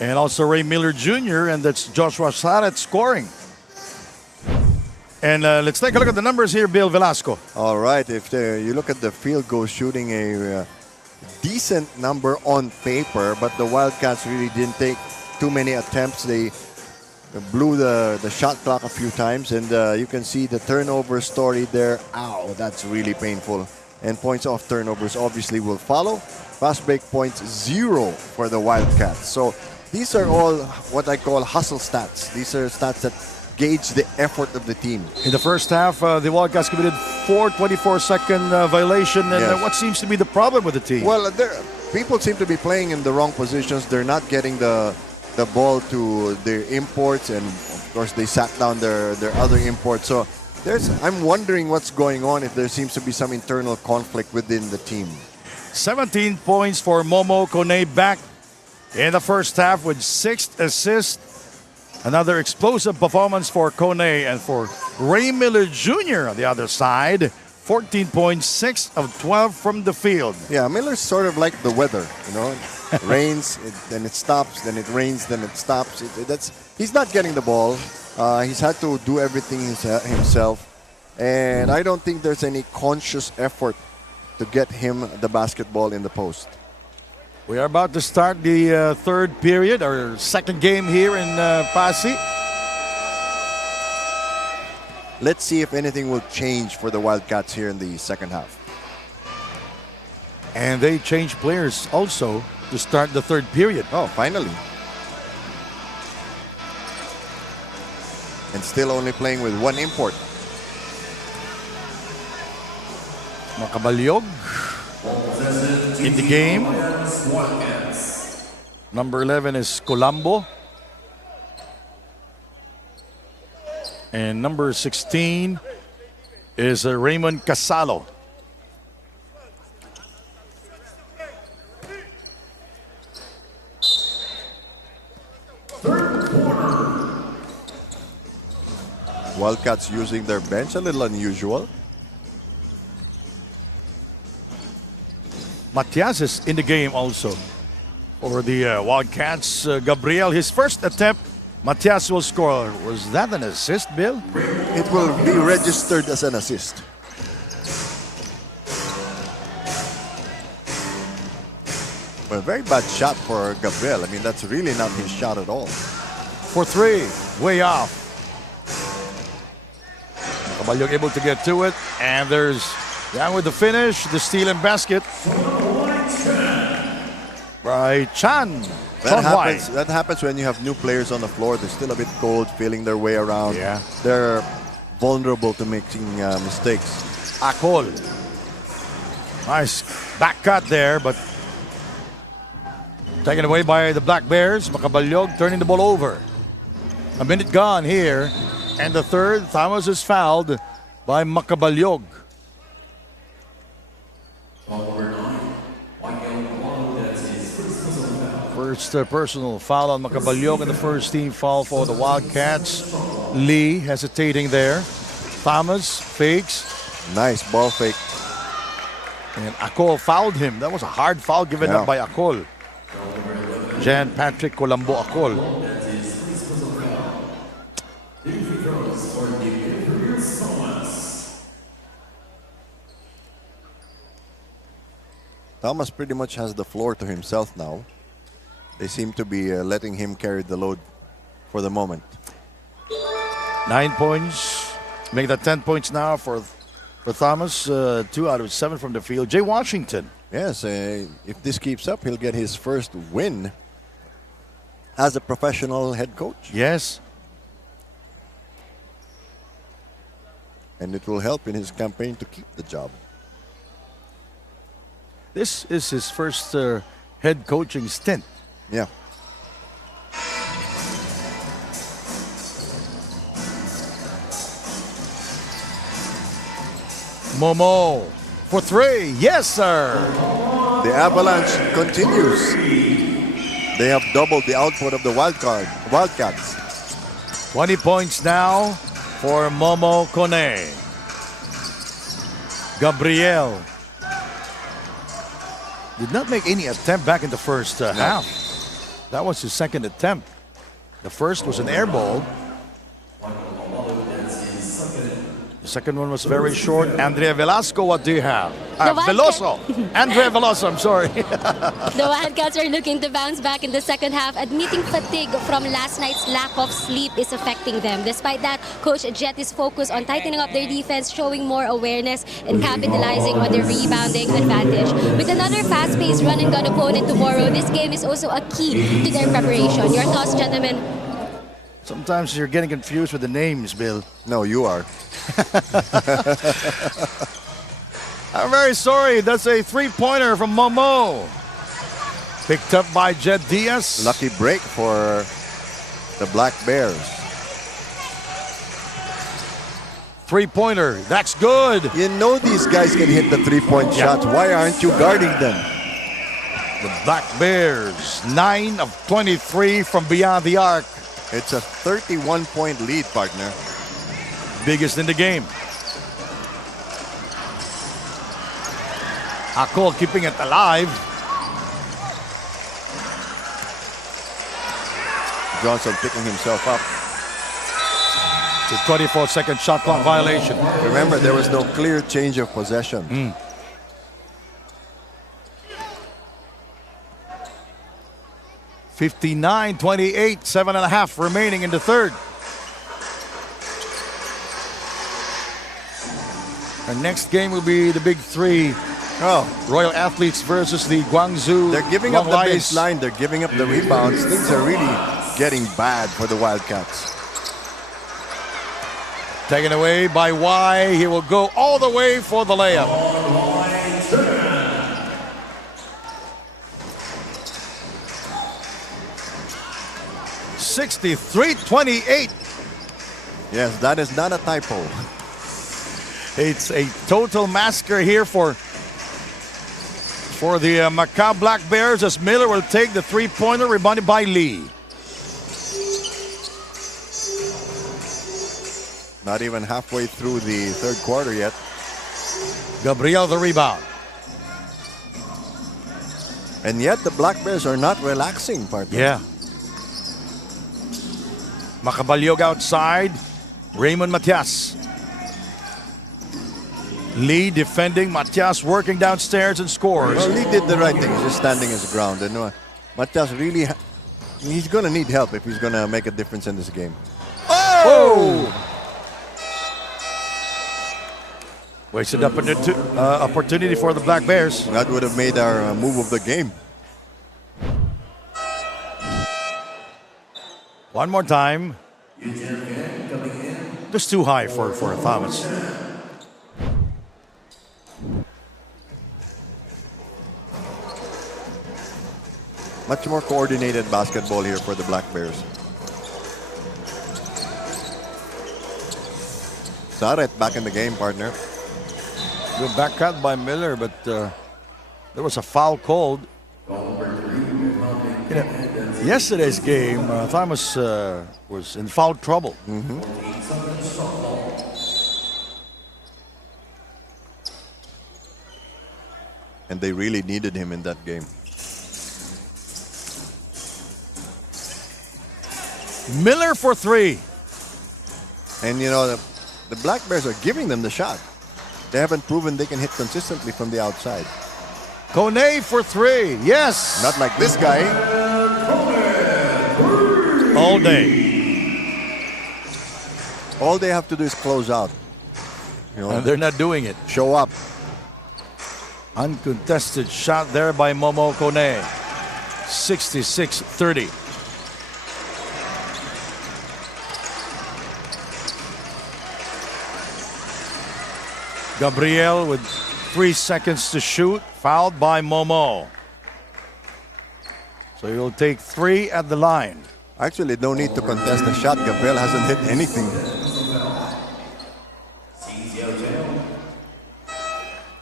And also Ray Miller Jr. and that's Joshua Saret scoring. And let's take a look at the numbers here, Bill Velasco. All right, if you look at the field goal shooting, a decent number on paper, but the Wildcats really didn't take too many attempts. They blew the shot clock a few times, and you can see the turnover story there. Ow, that's really painful. And points off turnovers obviously will follow. Fast break points 0 for the Wildcats. So these are all what I call hustle stats. These are stats that gauge the effort of the team. In the first half, the Wildcats committed 4 24-second violation. And Yes. what seems to be the problem with the team? Well, people seem to be playing in the wrong positions. They're not getting the ball to their imports, and of course they sat down their other imports. So I'm wondering what's going on, if there seems to be some internal conflict within the team. 17 points for Momo Kone back in the first half with 6 assists. Another explosive performance for Kone, and for Ray Miller Jr. on the other side, 14 points, 6 of 12 from the field. Yeah, Miller's sort of like the weather, you know. It rains, then it stops, then it rains, then it stops. He's not getting the ball. He's had to do everything himself. And I don't think there's any conscious effort to get him the basketball in the post. We are about to start the third period, our second game here in Passi. Let's see if anything will change for the Wildcats here in the second half. And they change players also to start the third period. Oh, finally. And still only playing with one import. Makabalyog in the game. Number 11 is Colombo. And number 16 is Raymond Casalo. Wildcats using their bench, a little unusual. Matias is in the game also for the Wildcats. Gabriel, his first attempt, Matias will score. Was that an assist, Bill? It will be registered as an assist. But a very bad shot for Gabriel. I mean, that's really not his shot at all. For 3, way off. Caballo able to get to it, and there's down with the finish, the steal and basket by Chan. That happens when you have new players on the floor. They're still a bit cold, feeling their way around. Yeah. They're vulnerable to making mistakes. Akol. Nice back cut there, but taken away by the Black Bears. Makabalyog turning the ball over. A minute gone here. And the third, Thomas is fouled by Makabalyog. First personal foul on Makabalyog, and the first team foul for the Wildcats. Lee hesitating there. Thomas fakes. Nice ball fake. And Akol fouled him. That was a hard foul given up by Akol. Jan Patrick Colombo Akol. Thomas pretty much has the floor to himself now. They seem to be letting him carry the load for the moment. 9 points. Make that 10 points now for Thomas. 2 out of 7 from the field. Jay Washington. Yes, if this keeps up, he'll get his first win as a professional head coach. Yes. And it will help in his campaign to keep the job. This is his first head coaching stint. Yeah. Momo for 3. Yes, sir. The avalanche continues. They have doubled the output of the Wildcats. 20 points now for Momo Kone. Gabriel did not make any attempt back in the first half. That was his second attempt. The first was an air ball. The second one was very short. Andrea Velasco, what do you have? Veloso. Andrea Veloso, I'm sorry. The Wildcats are looking to bounce back in the second half, admitting fatigue from last night's lack of sleep is affecting them. Despite that, Coach Jet is focused on tightening up their defense, showing more awareness and capitalizing on their rebounding advantage. With another fast-paced run-and-gun opponent tomorrow, this game is also a key to their preparation. Your thoughts, gentlemen? Sometimes you're getting confused with the names, Bill. No, you are. I'm very sorry. That's a three-pointer from Momo. Picked up by Jet Diaz. Lucky break for the Black Bears. Three-pointer. That's good. You know these guys can hit the three-point shots. Why aren't you guarding them? The Black Bears, 9 of 23 from beyond the arc. It's a 31-point lead, partner. Biggest in the game. Ako keeping it alive. Johnson picking himself up. It's a 24-second shot clock violation. Remember, there was no clear change of possession. 59-28, 7.5 remaining in the third. Our next game will be the big three. Royal Athletes versus the Guangzhou. They're giving up the Lions. baseline. They're giving up the rebounds. Things are really getting bad for the Wildcats. Taken away by Y. He will go all the way for the layup. $63-28. Yes, that is not a typo. It's a total massacre here for the Macau Black Bears as Miller will take the three-pointer rebounded by Lee. Not even halfway through the third quarter yet. Gabriel the rebound. And yet the Black Bears are not relaxing, partner. Yeah. Makabalyog outside. Raymond Matias. Lee defending. Matias working downstairs and scores. Well, Lee did the right thing, just standing his ground. And Matias really, he's going to need help if he's going to make a difference in this game. Oh! Wasted opportunity for the Black Bears. That would have made our move of the game. One more time. Just too high for Thomas. Much more coordinated basketball here for the Black Bears. Saret back in the game, partner. Good back cut by Miller, but there was a foul called. Yesterday's game, Thomas was in foul trouble. And they really needed him in that game. Miller for three. And you know, the Black Bears are giving them the shot. They haven't proven they can hit consistently from the outside. Kone for three. Yes. Not like this guy. All day. All they have to do is close out. You know, And they're not doing it. show up. Uncontested shot there by Momo Kone. 66-30. Gabriel with 3 seconds to shoot, fouled by Momo. So he'll take 3 at the line. Actually, no need to contest the shot. Gabriel hasn't hit anything.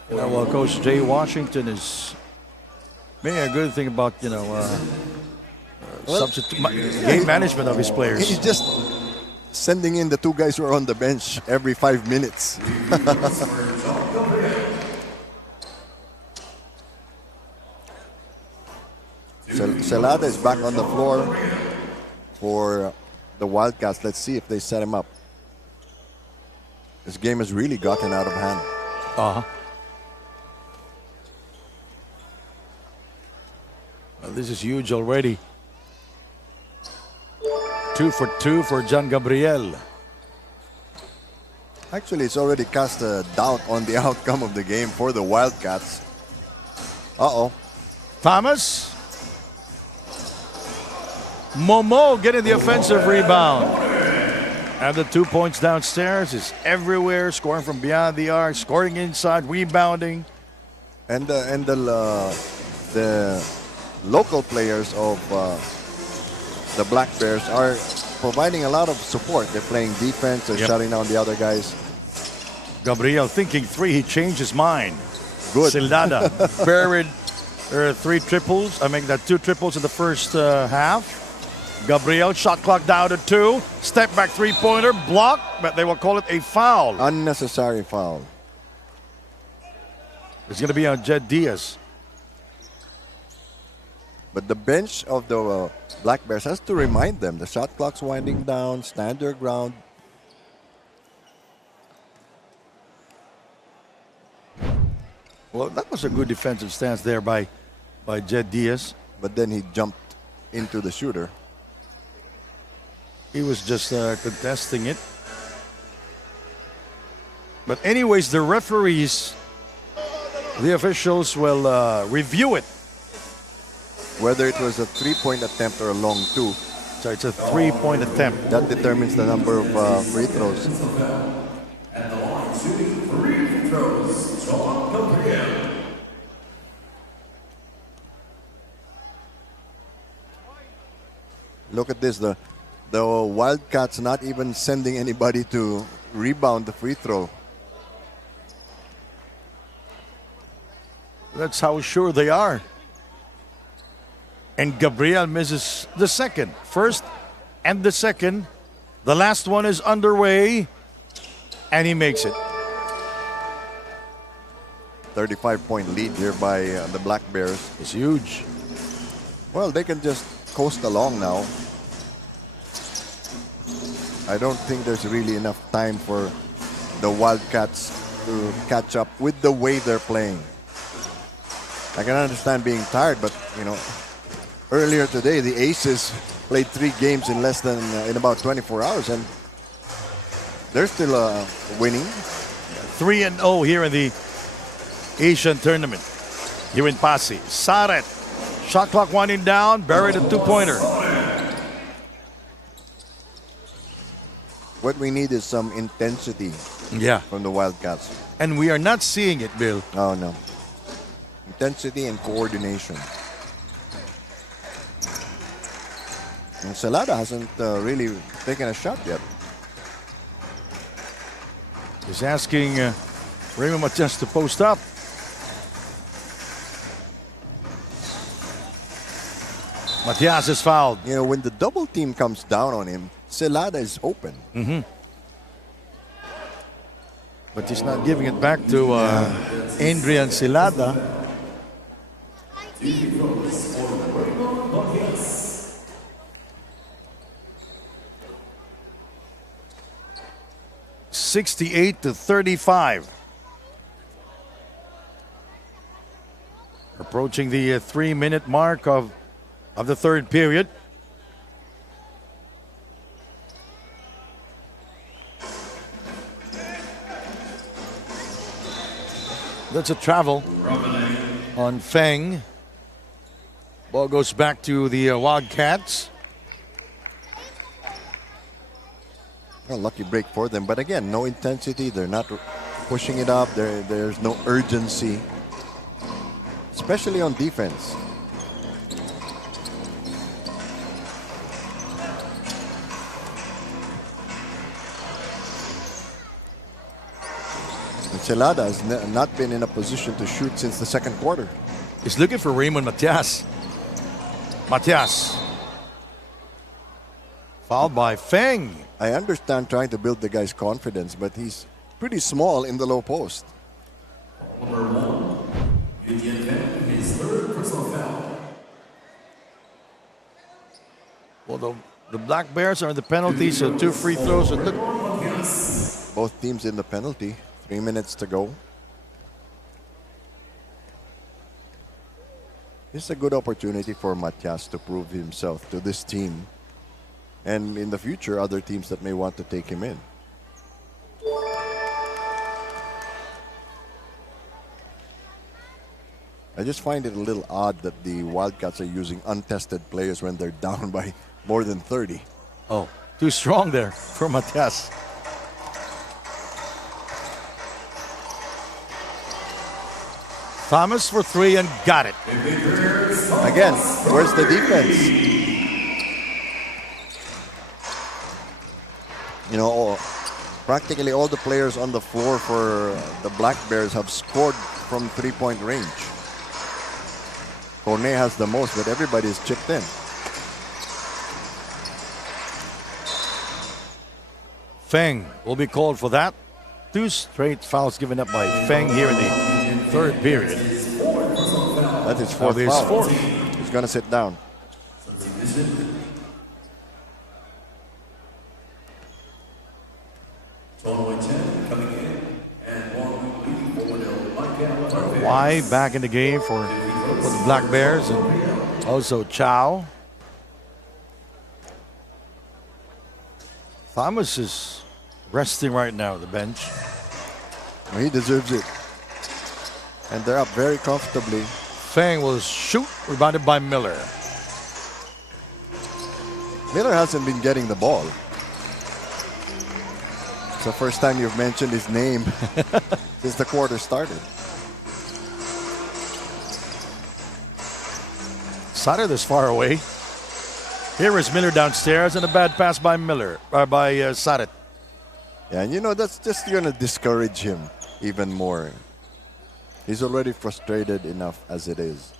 Well, Coach Jay Washington is making a good thing about, Well, game management of his players. He's just sending in the two guys who are on the bench every 5 minutes. Celada is back on the floor for the Wildcats. Let's see if they set him up. This game has really gotten out of hand. This is huge already. 2 for 2 for John Gabriel. Actually, it's already cast a doubt on the outcome of the game for the Wildcats. Uh-oh. Thomas. Momo getting the offensive rebound. And the 2 points downstairs is everywhere, scoring from beyond the arc, scoring inside, rebounding. And the local players of the Black Bears are providing a lot of support. They're playing defense, they're shutting down the other guys. Gabriel thinking 3, he changed his mind. Good. Sildada buried 3 triples. I mean, 2 triples in the first half. Gabriel, shot clock down to 2. Step back 3-pointer, blocked, but they will call it a foul. Unnecessary foul. It's going to be on Jed Diaz. But the bench of the Black Bears has to remind them the shot clock's winding down, stand their ground. Well, that was a good defensive stance there by Jed Diaz. But then he jumped into the shooter. He was just contesting it. But anyways, the referees, the officials will review it. Whether it was a 3-point attempt or a long 2. So it's a 3-point attempt. That determines the number of free throws. At the line, shooting 3 throws, John Gabriel. Look at this. The Wildcats not even sending anybody to rebound the free throw. That's how sure they are. And Gabriel misses the second. First and the second. The last one is underway. And he makes it. 35-point lead here by the Black Bears. It's huge. Well, they can just coast along now. I don't think there's really enough time for the Wildcats to catch up with the way they're playing. I can understand being tired, but you know, earlier today the Aces played 3 games in less than in about 24 hours, and they're still winning. 3-0 here in the Asian tournament. Here in Passi. Saret. Shot clock winding down. Buried a 2-pointer. What we need is some intensity from the Wildcats. And we are not seeing it, Bill. Oh, no. Intensity and coordination. And Celada hasn't really taken a shot yet. He's asking Raymond Matias to post up. Matias is fouled. You know, when the double team comes down on him, Celada is open. But he's not giving it back to Adrian Celada. (68-35). Approaching the 3-minute mark of the third period. That's a travel on Feng. Ball goes back to the Wildcats. A lucky break for them, but again, no intensity. They're not pushing it up. There's no urgency, especially on defense. Celada has not been in a position to shoot since the second quarter. He's looking for Raymond Matias. Matias. Fouled by Feng. I understand trying to build the guy's confidence, but he's pretty small in the low post. Number 1, Union Feng, his third personal foul. Well, the Black Bears are in the penalty, so 2 free throws. And look, Both teams in the penalty. 3 minutes to go. It's a good opportunity for Matias to prove himself to this team. And in the future, other teams that may want to take him in. I just find it a little odd that the Wildcats are using untested players when they're down by more than 30. oh, too strong there for Matias. Thomas for 3 and got it. Again, where's the defense? You know, practically all the players on the floor for the Black Bears have scored from 3-point range. Cornet has the most, but everybody's chipped in. Feng will be called for that. 2 straight fouls given up by Feng here in the 3rd period. That is 4th There's foul. 4th. He's going to sit down. Total 10 coming in and 1 leading over the Black Why back in the game for the Black Bears, and also Chow. Thomas is resting right now on the bench. He deserves it. And they're up very comfortably. Feng will shoot, rebounded by Miller. Miller hasn't been getting the ball. It's the first time you've mentioned his name since the quarter started. Sutter is far away. Here is Miller downstairs and a bad pass by Miller, or by Saret. Yeah, and you know, that's just going to discourage him even more. He's already frustrated enough as it is.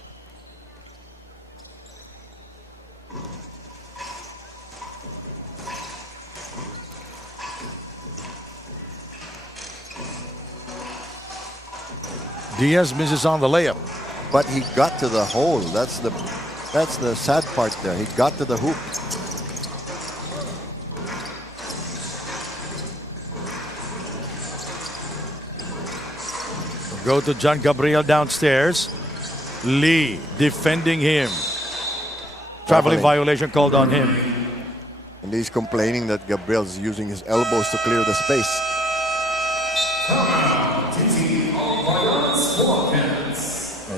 Diaz misses on the layup. But he got to the hole. That's the sad part there. He got to the hoop. Go to John Gabriel downstairs. Lee defending him. Traveling violation called on him. And he's complaining that Gabriel's using his elbows to clear the space.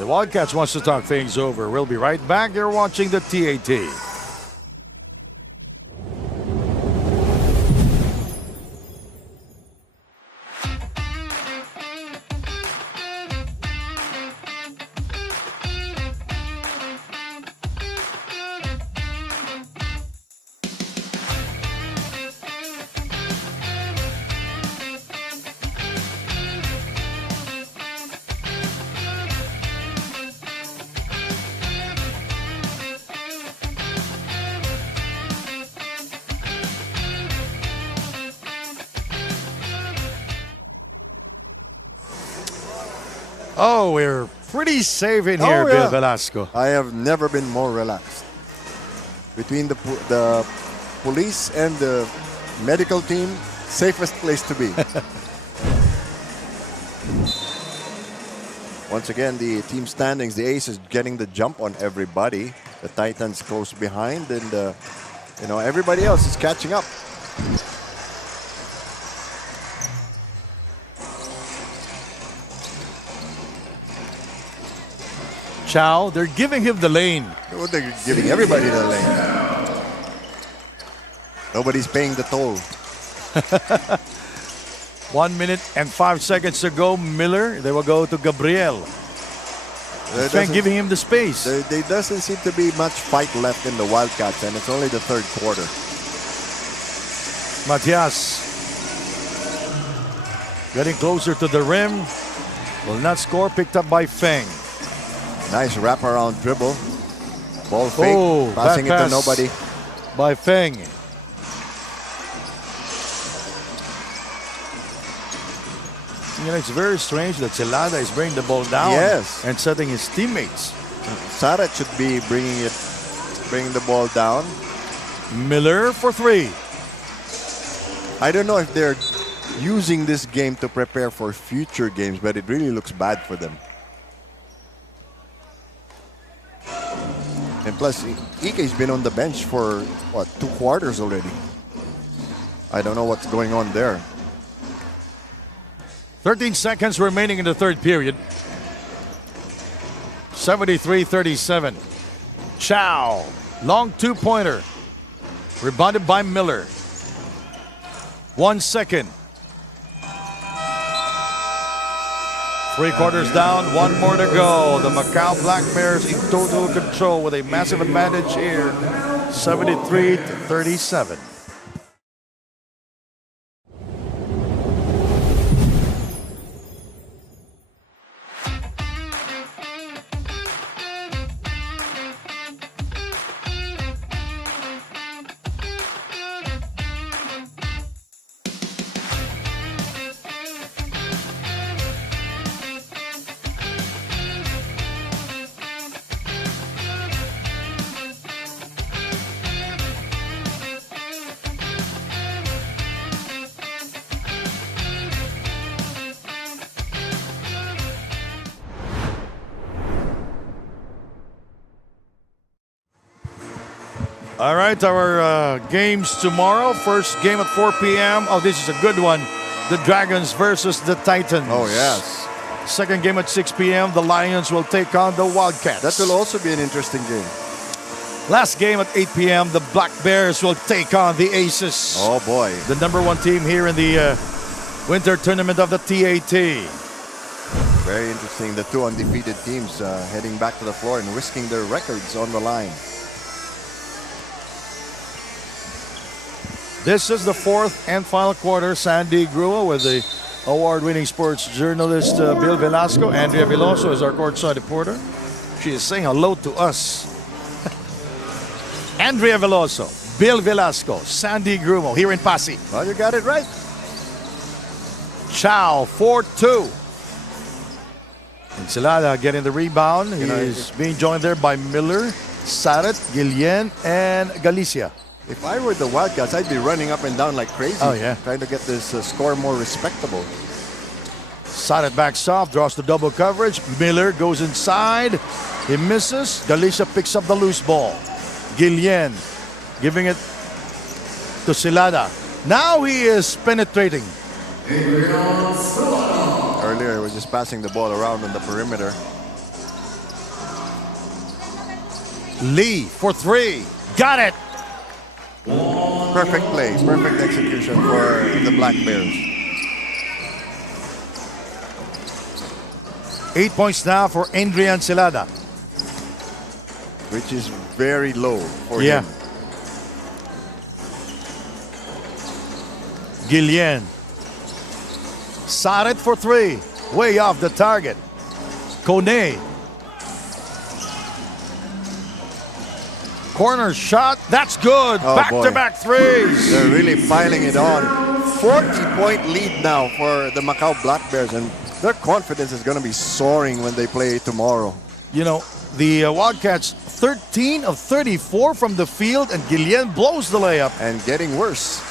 The Wildcats wants to talk things over. We'll be right back. You're watching the TAT. Oh, we're pretty safe in here, Oh, yeah. Bill Velasco. I have never been more relaxed. Between the police and the medical team, safest place to be. Once again, the team standings, the Ace is getting the jump on everybody. The Titans close behind, and you know, everybody else is catching up. Chow, they're giving him the lane. Well, they're giving everybody the lane. Nobody's paying the toll. 1 minute and 5 seconds to go. Miller, they will go to Gabriel. Feng giving him the space. There doesn't seem to be much fight left in the Wildcats, and it's only the 3rd quarter. Matias getting closer to the rim. Will not score. Picked up by Feng. Nice wraparound dribble. Ball fake, Oh, passing it bad to pass nobody. by Feng. it's very strange that Celada is bringing the ball down Yes. and setting his teammates. Sarat should be bringing the ball down. Miller for three. I don't know if they're using this game to prepare for future games, but it really looks bad for them. And plus, Ike's been on the bench for, what, 2 quarters already. I don't know what's going on there. 13 seconds remaining in the third period. 73-37. Chow. Long two-pointer. Rebounded by Miller. 1 second. 3 quarters down, 1 more to go. The Macau Black Bears in total control with a massive advantage here. 73-37. All right, our games tomorrow. First game at 4 p.m. Oh, this is a good one. The Dragons versus the Titans. Oh, yes. Second game at 6 p.m. The Lions will take on the Wildcats. That will also be an interesting game. Last game at 8 p.m. The Black Bears will take on the Aces. Oh, boy. The #1 team here in the winter tournament of the TAT. Very interesting. The 2 undefeated teams heading back to the floor and risking their records on the line. This is the 4th and final quarter. Sandy Gruel with the award-winning sports journalist Bill Velasco. Andrea Veloso is our courtside reporter. She is saying hello to us. Andrea Veloso, Bill Velasco, Sandy Grumo here in Passi. Well, you got it right. Chow 4-2. Celada getting the rebound. He is being joined there by Miller, Sarat, Guillen, and Galicia. If I were the Wildcats, I'd be running up and down like crazy. Oh, yeah. Trying to get this score more respectable. Sarat backs off, draws the double coverage. Miller goes inside. He misses. Galicia picks up the loose ball. Guillen giving it to Celada. Now he is penetrating. Earlier, he was just passing the ball around on the perimeter. Lee for 3. Got it. Perfect play, perfect execution for the Black Bears. 8 points now for Adrian Celada. Which is very low for him. Guillen. Sarat for 3. Way off the target. Kone. Corner shot. That's good. Oh, Back-to-back threes. They're really piling it on. 40-point lead now for the Macau Black Bears, and their confidence is going to be soaring when they play tomorrow. You know, the Wildcats 13 of 34 from the field, and Guillen blows the layup. And getting worse.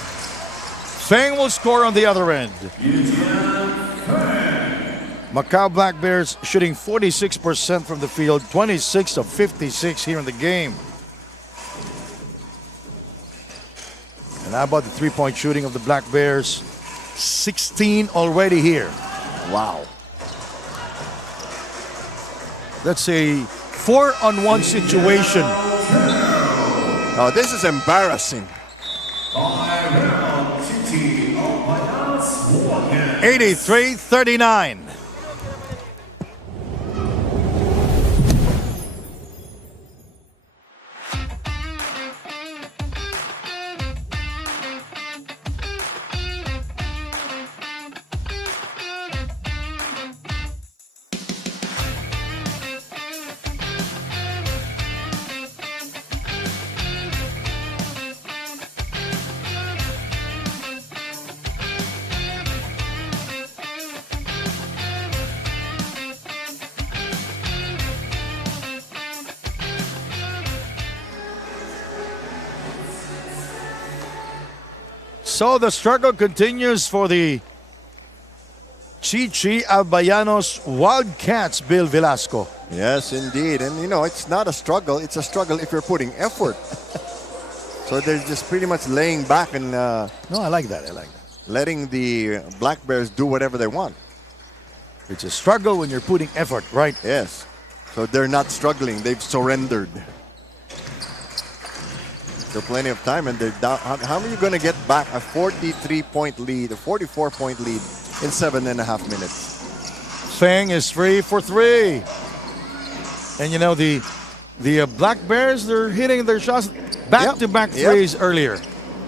Fang will score on the other end. Macau Black Bears shooting 46% from the field, 26 of 56 here in the game. And how about the three-point shooting of the Black Bears? 16 already here. Wow. That's a 4-on-1 situation. Oh, this is embarrassing. 83-39. So the struggle continues for the Chichi Albayanos Wildcats, Bill Velasco. Yes, indeed. And you know, it's not a struggle. It's a struggle if you're putting effort. So they're just pretty much laying back and No, I like that. I like that. letting the Black Bears do whatever they want. It's a struggle when you're putting effort, right? Yes. So they're not struggling. They've surrendered. So plenty of time, and they're down. How are you going to get back a 43-point lead, a 44-point lead in 7.5 minutes? Feng is free for three. And you know, the Black Bears, they're hitting their shots back-to-back threes earlier.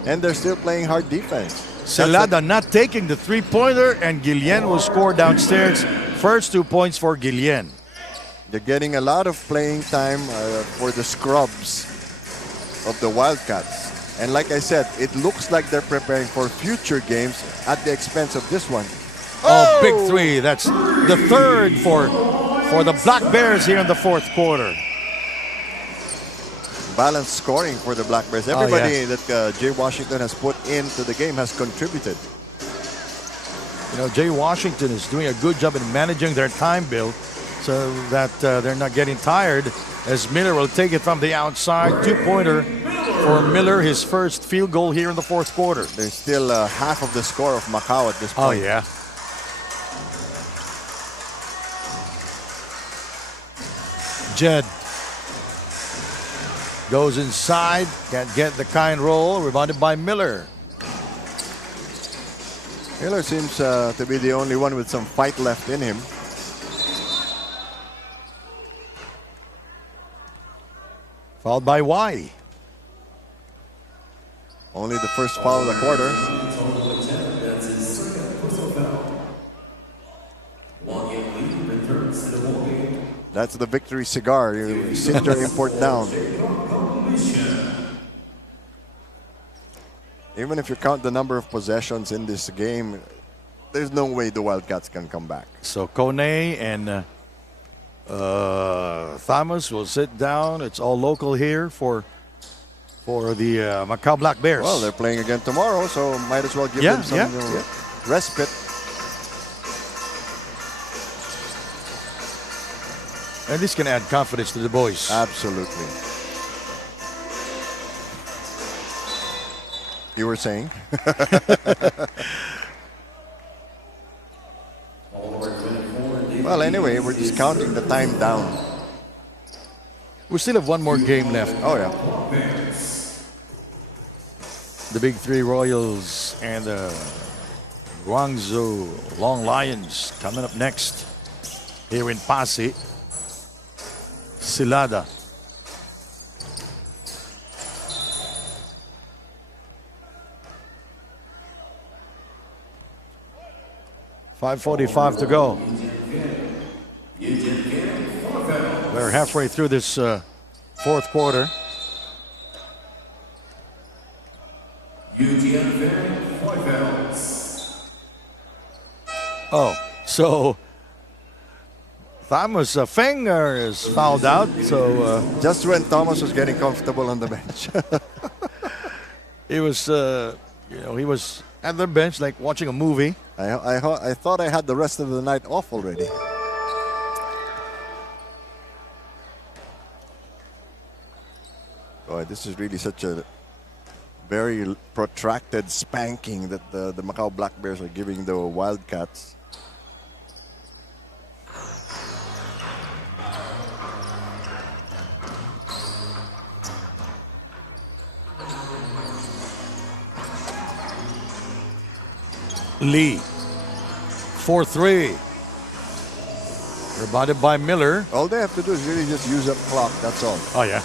And they're still playing hard defense. Celada not taking the three-pointer, and Guillen will score downstairs. First 2 points for Guillen. They're getting a lot of playing time for the scrubs of the Wildcats. And like I said, it looks like they're preparing for future games at the expense of this one. Oh, big three. That's the third for the Black Bears here in the fourth quarter. Balanced scoring for the Black Bears. Everybody that Jay Washington has put into the game has contributed. You know, Jay Washington is doing a good job in managing their time, Bill, so that they're not getting tired, as Miller will take it from the outside. Two-pointer for Miller, his first field goal here in the fourth quarter. There's still half of the score of Macau at this Oh, point. yeah. Jed goes inside, can't get the kind roll, rebounded by Miller. Miller seems to be the only one with some fight left in him. Fouled by Y. Only the first foul of the quarter. That's the victory cigar. You sit your import down. Even if you count the number of possessions in this game, there's no way the Wildcats can come back. So Kone and Thomas will sit down. It's all local here for the Macau Black Bears. Well, they're playing again tomorrow, so might as well give them some respite. And this can add confidence to the boys. Absolutely. You were saying? Well, anyway, we're just counting the time down. We still have one more game left. Oh, yeah. The Big Three Royals and the Guangzhou Long Lions coming up next here in Passi. Silada. .5:45 to go. We're halfway through this fourth quarter. Oh, so Thomas Fenger is fouled out. So just when Thomas was getting comfortable on the bench. he was, he was at the bench like watching a movie. I thought I had the rest of the night off already. Boy, this is really such a very protracted spanking that the Macau Black Bears are giving the Wildcats. Lee, 4-3. Rebounded by Miller. All they have to do is really just use up clock, that's all. Oh, yeah.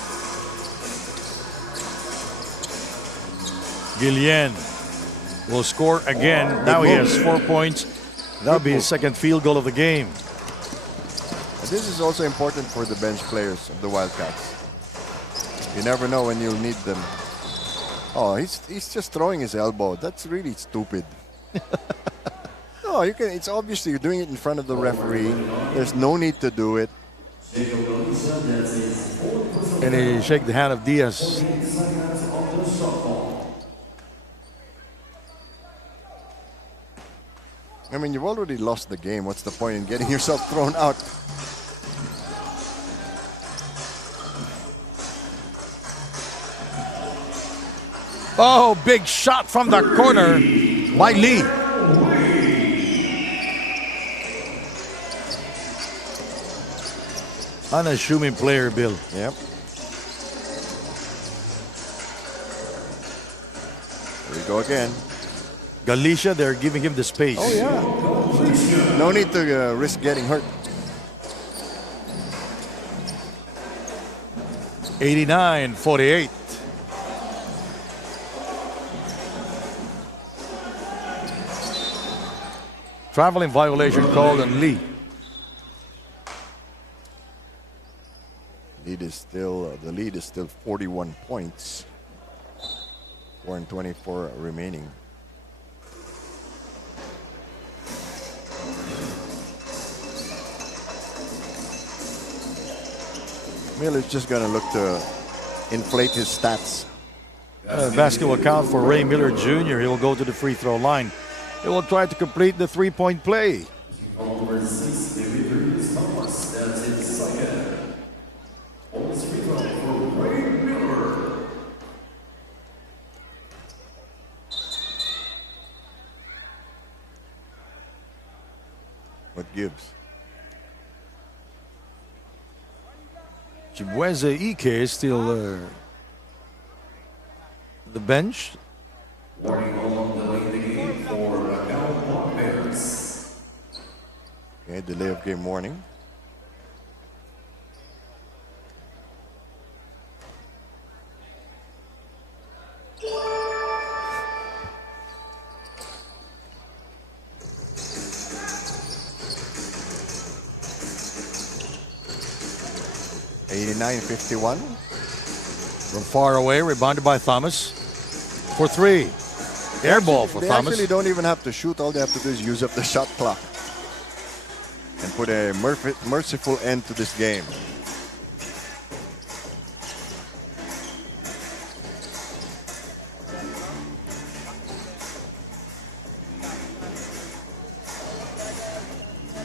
Guillen will score again. Now he has 4 points. That'll be his second field goal of the game. This is also important for the bench players of the Wildcats. You never know when you'll need them. Oh, he's just throwing his elbow. That's really stupid. No, you can. It's obviously you're doing it in front of the referee. There's no need to do it. And he shake the hand of Diaz. I mean, you've already lost the game. What's the point in getting yourself thrown out? Oh, big shot from the corner by Lee. Unassuming player, Bill. Yep. Here we go again. Galicia, they're giving him the space. Oh, yeah. No need to risk getting hurt. 89-48. Traveling violation called on Lee. The lead is still 41 points. 4:24 remaining. Miller's just gonna look to inflate his stats. Basketball count for Ray Miller Jr. He will go to the free throw line. He will try to complete the three-point play. That's his second. Almost free throw for Ray Miller. What gives? Chibueze Ike is still the bench. Warning on delaying the game for Macau Black Bears. Okay, delay of game warning. $89.51. From far away, rebounded by Thomas. For three. Air ball for They Thomas. actually don't even have to shoot. All they have to do is use up the shot clock and put a merciful end to this game.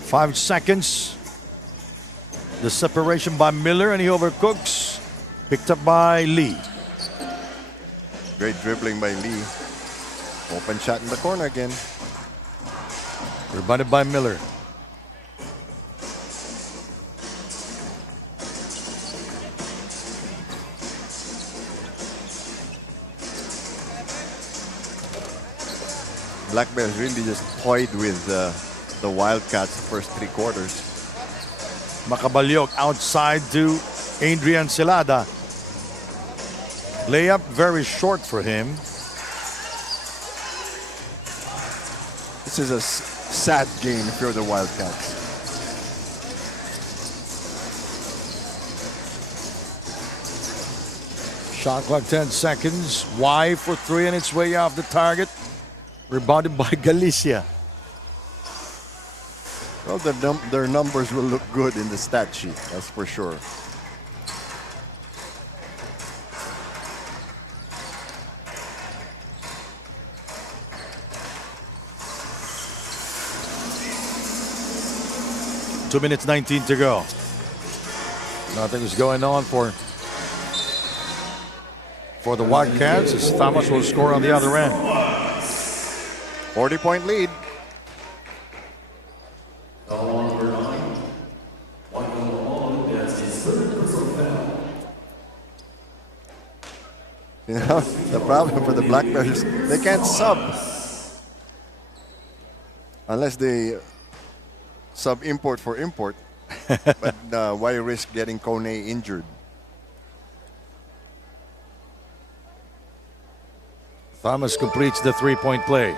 Five seconds. The separation by Miller, and he overcooks. Picked up by Lee. Great dribbling by Lee. Open shot in the corner again. Rebounded by Miller. Black Bears really just toyed with the Wildcats the first three quarters. Macabalyok outside to Adrian Celada. Layup very short for him. This is a sad game if you're the Wildcats. Shot clock 10 seconds. Y for three, and it's way off the target. Rebounded by Galicia. Well, their numbers will look good in the stat sheet, that's for sure. Two minutes 19 to go. Nothing is going on for the Wildcats, as Thomas will score on the other end. 40-point lead. Foul on number 9. Michael Long, that's his third personal foul. You know, the problem for the Black Bears, they can't sub. Unless they sub import for import. But why risk getting Kone injured? Thomas completes the three-point play.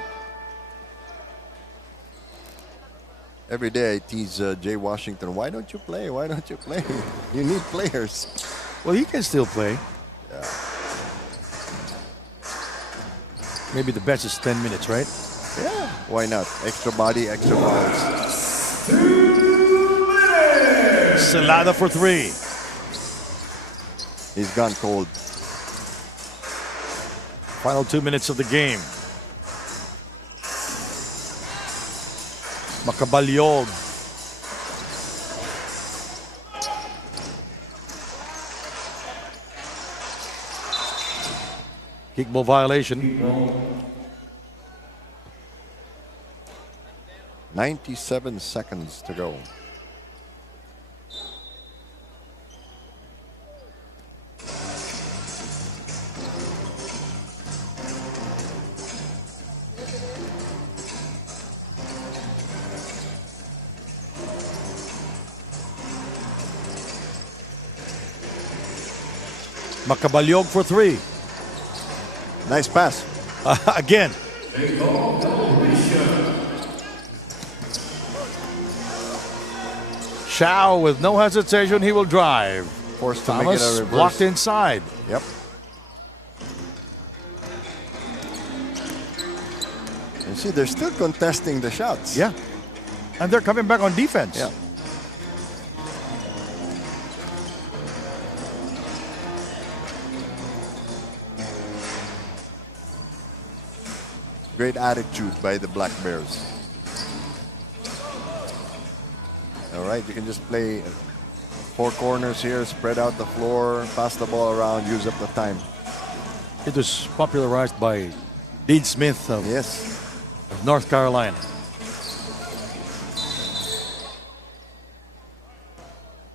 Every day I tease Jay Washington, why don't you play? Why don't you play? You need players. Well, he can still play. Maybe the best is 10 minutes, right? Yeah. Why not? Extra body, extra points. Celada for three. He's gone cold. Final 2 minutes of the game. Makabalyog. Kickball violation. 97 seconds to go. Makabalyog for 3. Nice pass. Again. Shao with no hesitation, he will drive. Forced to make it a Thomas reverse. blocked inside. Yep. You see, they're still contesting the shots. Yeah. And they're coming back on defense. Yeah. Great attitude by the Black Bears. All right, you can just play 4 corners here, spread out the floor, pass the ball around, use up the time. It was popularized by Dean Smith of Yes. North Carolina.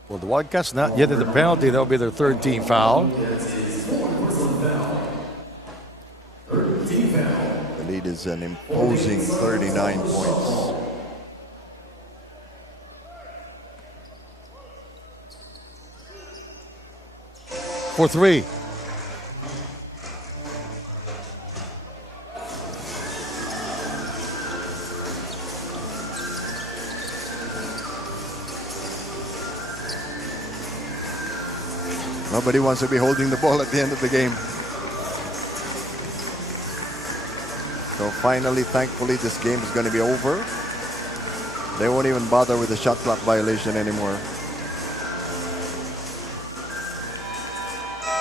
Well, the Wildcats not yet at the penalty. That'll be their 3rd team foul. The lead is an imposing 39 points. For 3. Nobody wants to be holding the ball at the end of the game. So finally, thankfully, this game is going to be over. They won't even bother with the shot clock violation anymore.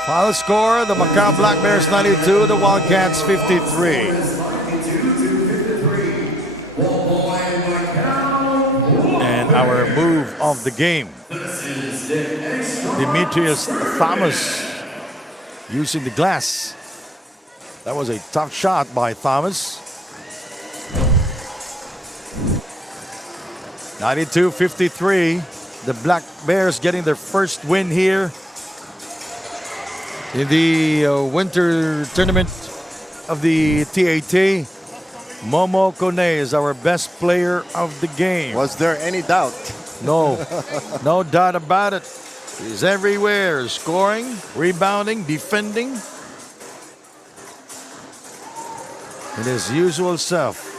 Final score, the Macau Black Bears 92, the Wildcats 53. And our move of the game. Demetrius Thomas using the glass. That was a tough shot by Thomas. 92-53. The Black Bears getting their first win here in the winter tournament of the TAT. Momo Kone is our best player of the game. Was there any doubt? No, no doubt about it. He's everywhere, scoring, rebounding, defending. In his usual self.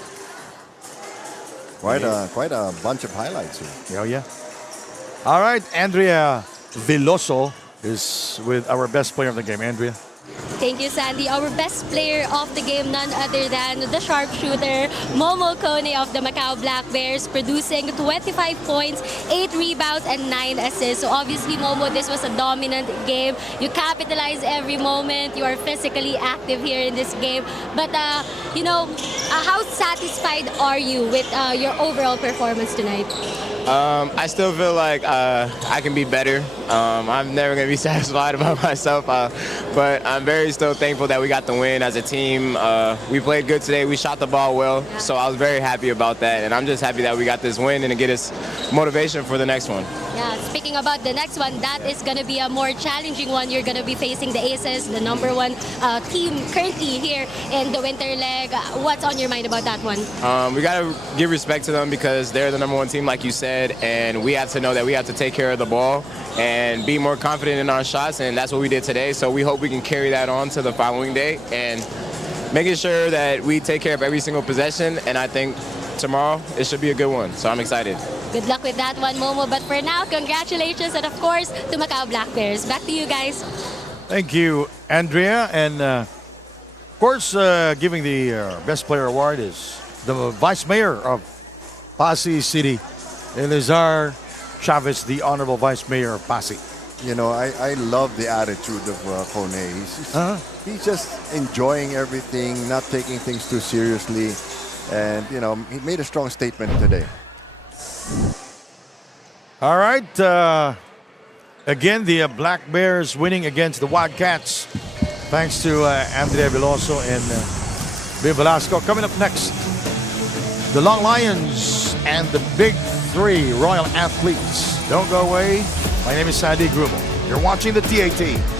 Quite a bunch of highlights here. Yeah, yeah. All right, Andrea Veloso is with our best player of the game. Andrea. Thank you, Sandy. Our best player of the game, none other than the sharpshooter, Momo Kone of the Macau Black Bears, producing 25 points, 8 rebounds, and 9 assists. So obviously, Momo, this was a dominant game. You capitalize every moment. You are physically active here in this game. But, how satisfied are you with your overall performance tonight? I still feel like I can be better. I'm never going to be satisfied about myself, but I'm very still thankful that we got the win as a team. We played good today. We shot the ball well, so I was very happy about that, and I'm just happy that we got this win and to get us motivation for the next one. Yeah, speaking about the next one, that is going to be a more challenging one. You're going to be facing the Aces, the #1 team currently here in the winter leg. What's on your mind about that one? We got to give respect to them because they're the #1 team, like you said, and we have to know that we have to take care of the ball and be more confident in our shots, and that's what we did today. So we hope we can carry that on to the following day and making sure that we take care of every single possession, and I think tomorrow it should be a good one. So I'm excited. Good luck with that one, Momo. But for now, congratulations, and of course, to Macau Black Bears. Back to you guys. Thank you, Andrea. And of course, giving the best player award is the Vice Mayor of Passi City, Elizar Chavez, the Honorable Vice Mayor of Passi. You know, I love the attitude of Kone. He's just enjoying everything, not taking things too seriously. And, you know, he made a strong statement today. All right. Again, the Black Bears winning against the Wildcats. Thanks to Andrea Veloso and Bill Velasco. Coming up next, the Long Lions and the Big Three Royal Athletes. Don't go away. My name is Sandy Gruman. You're watching the TAT.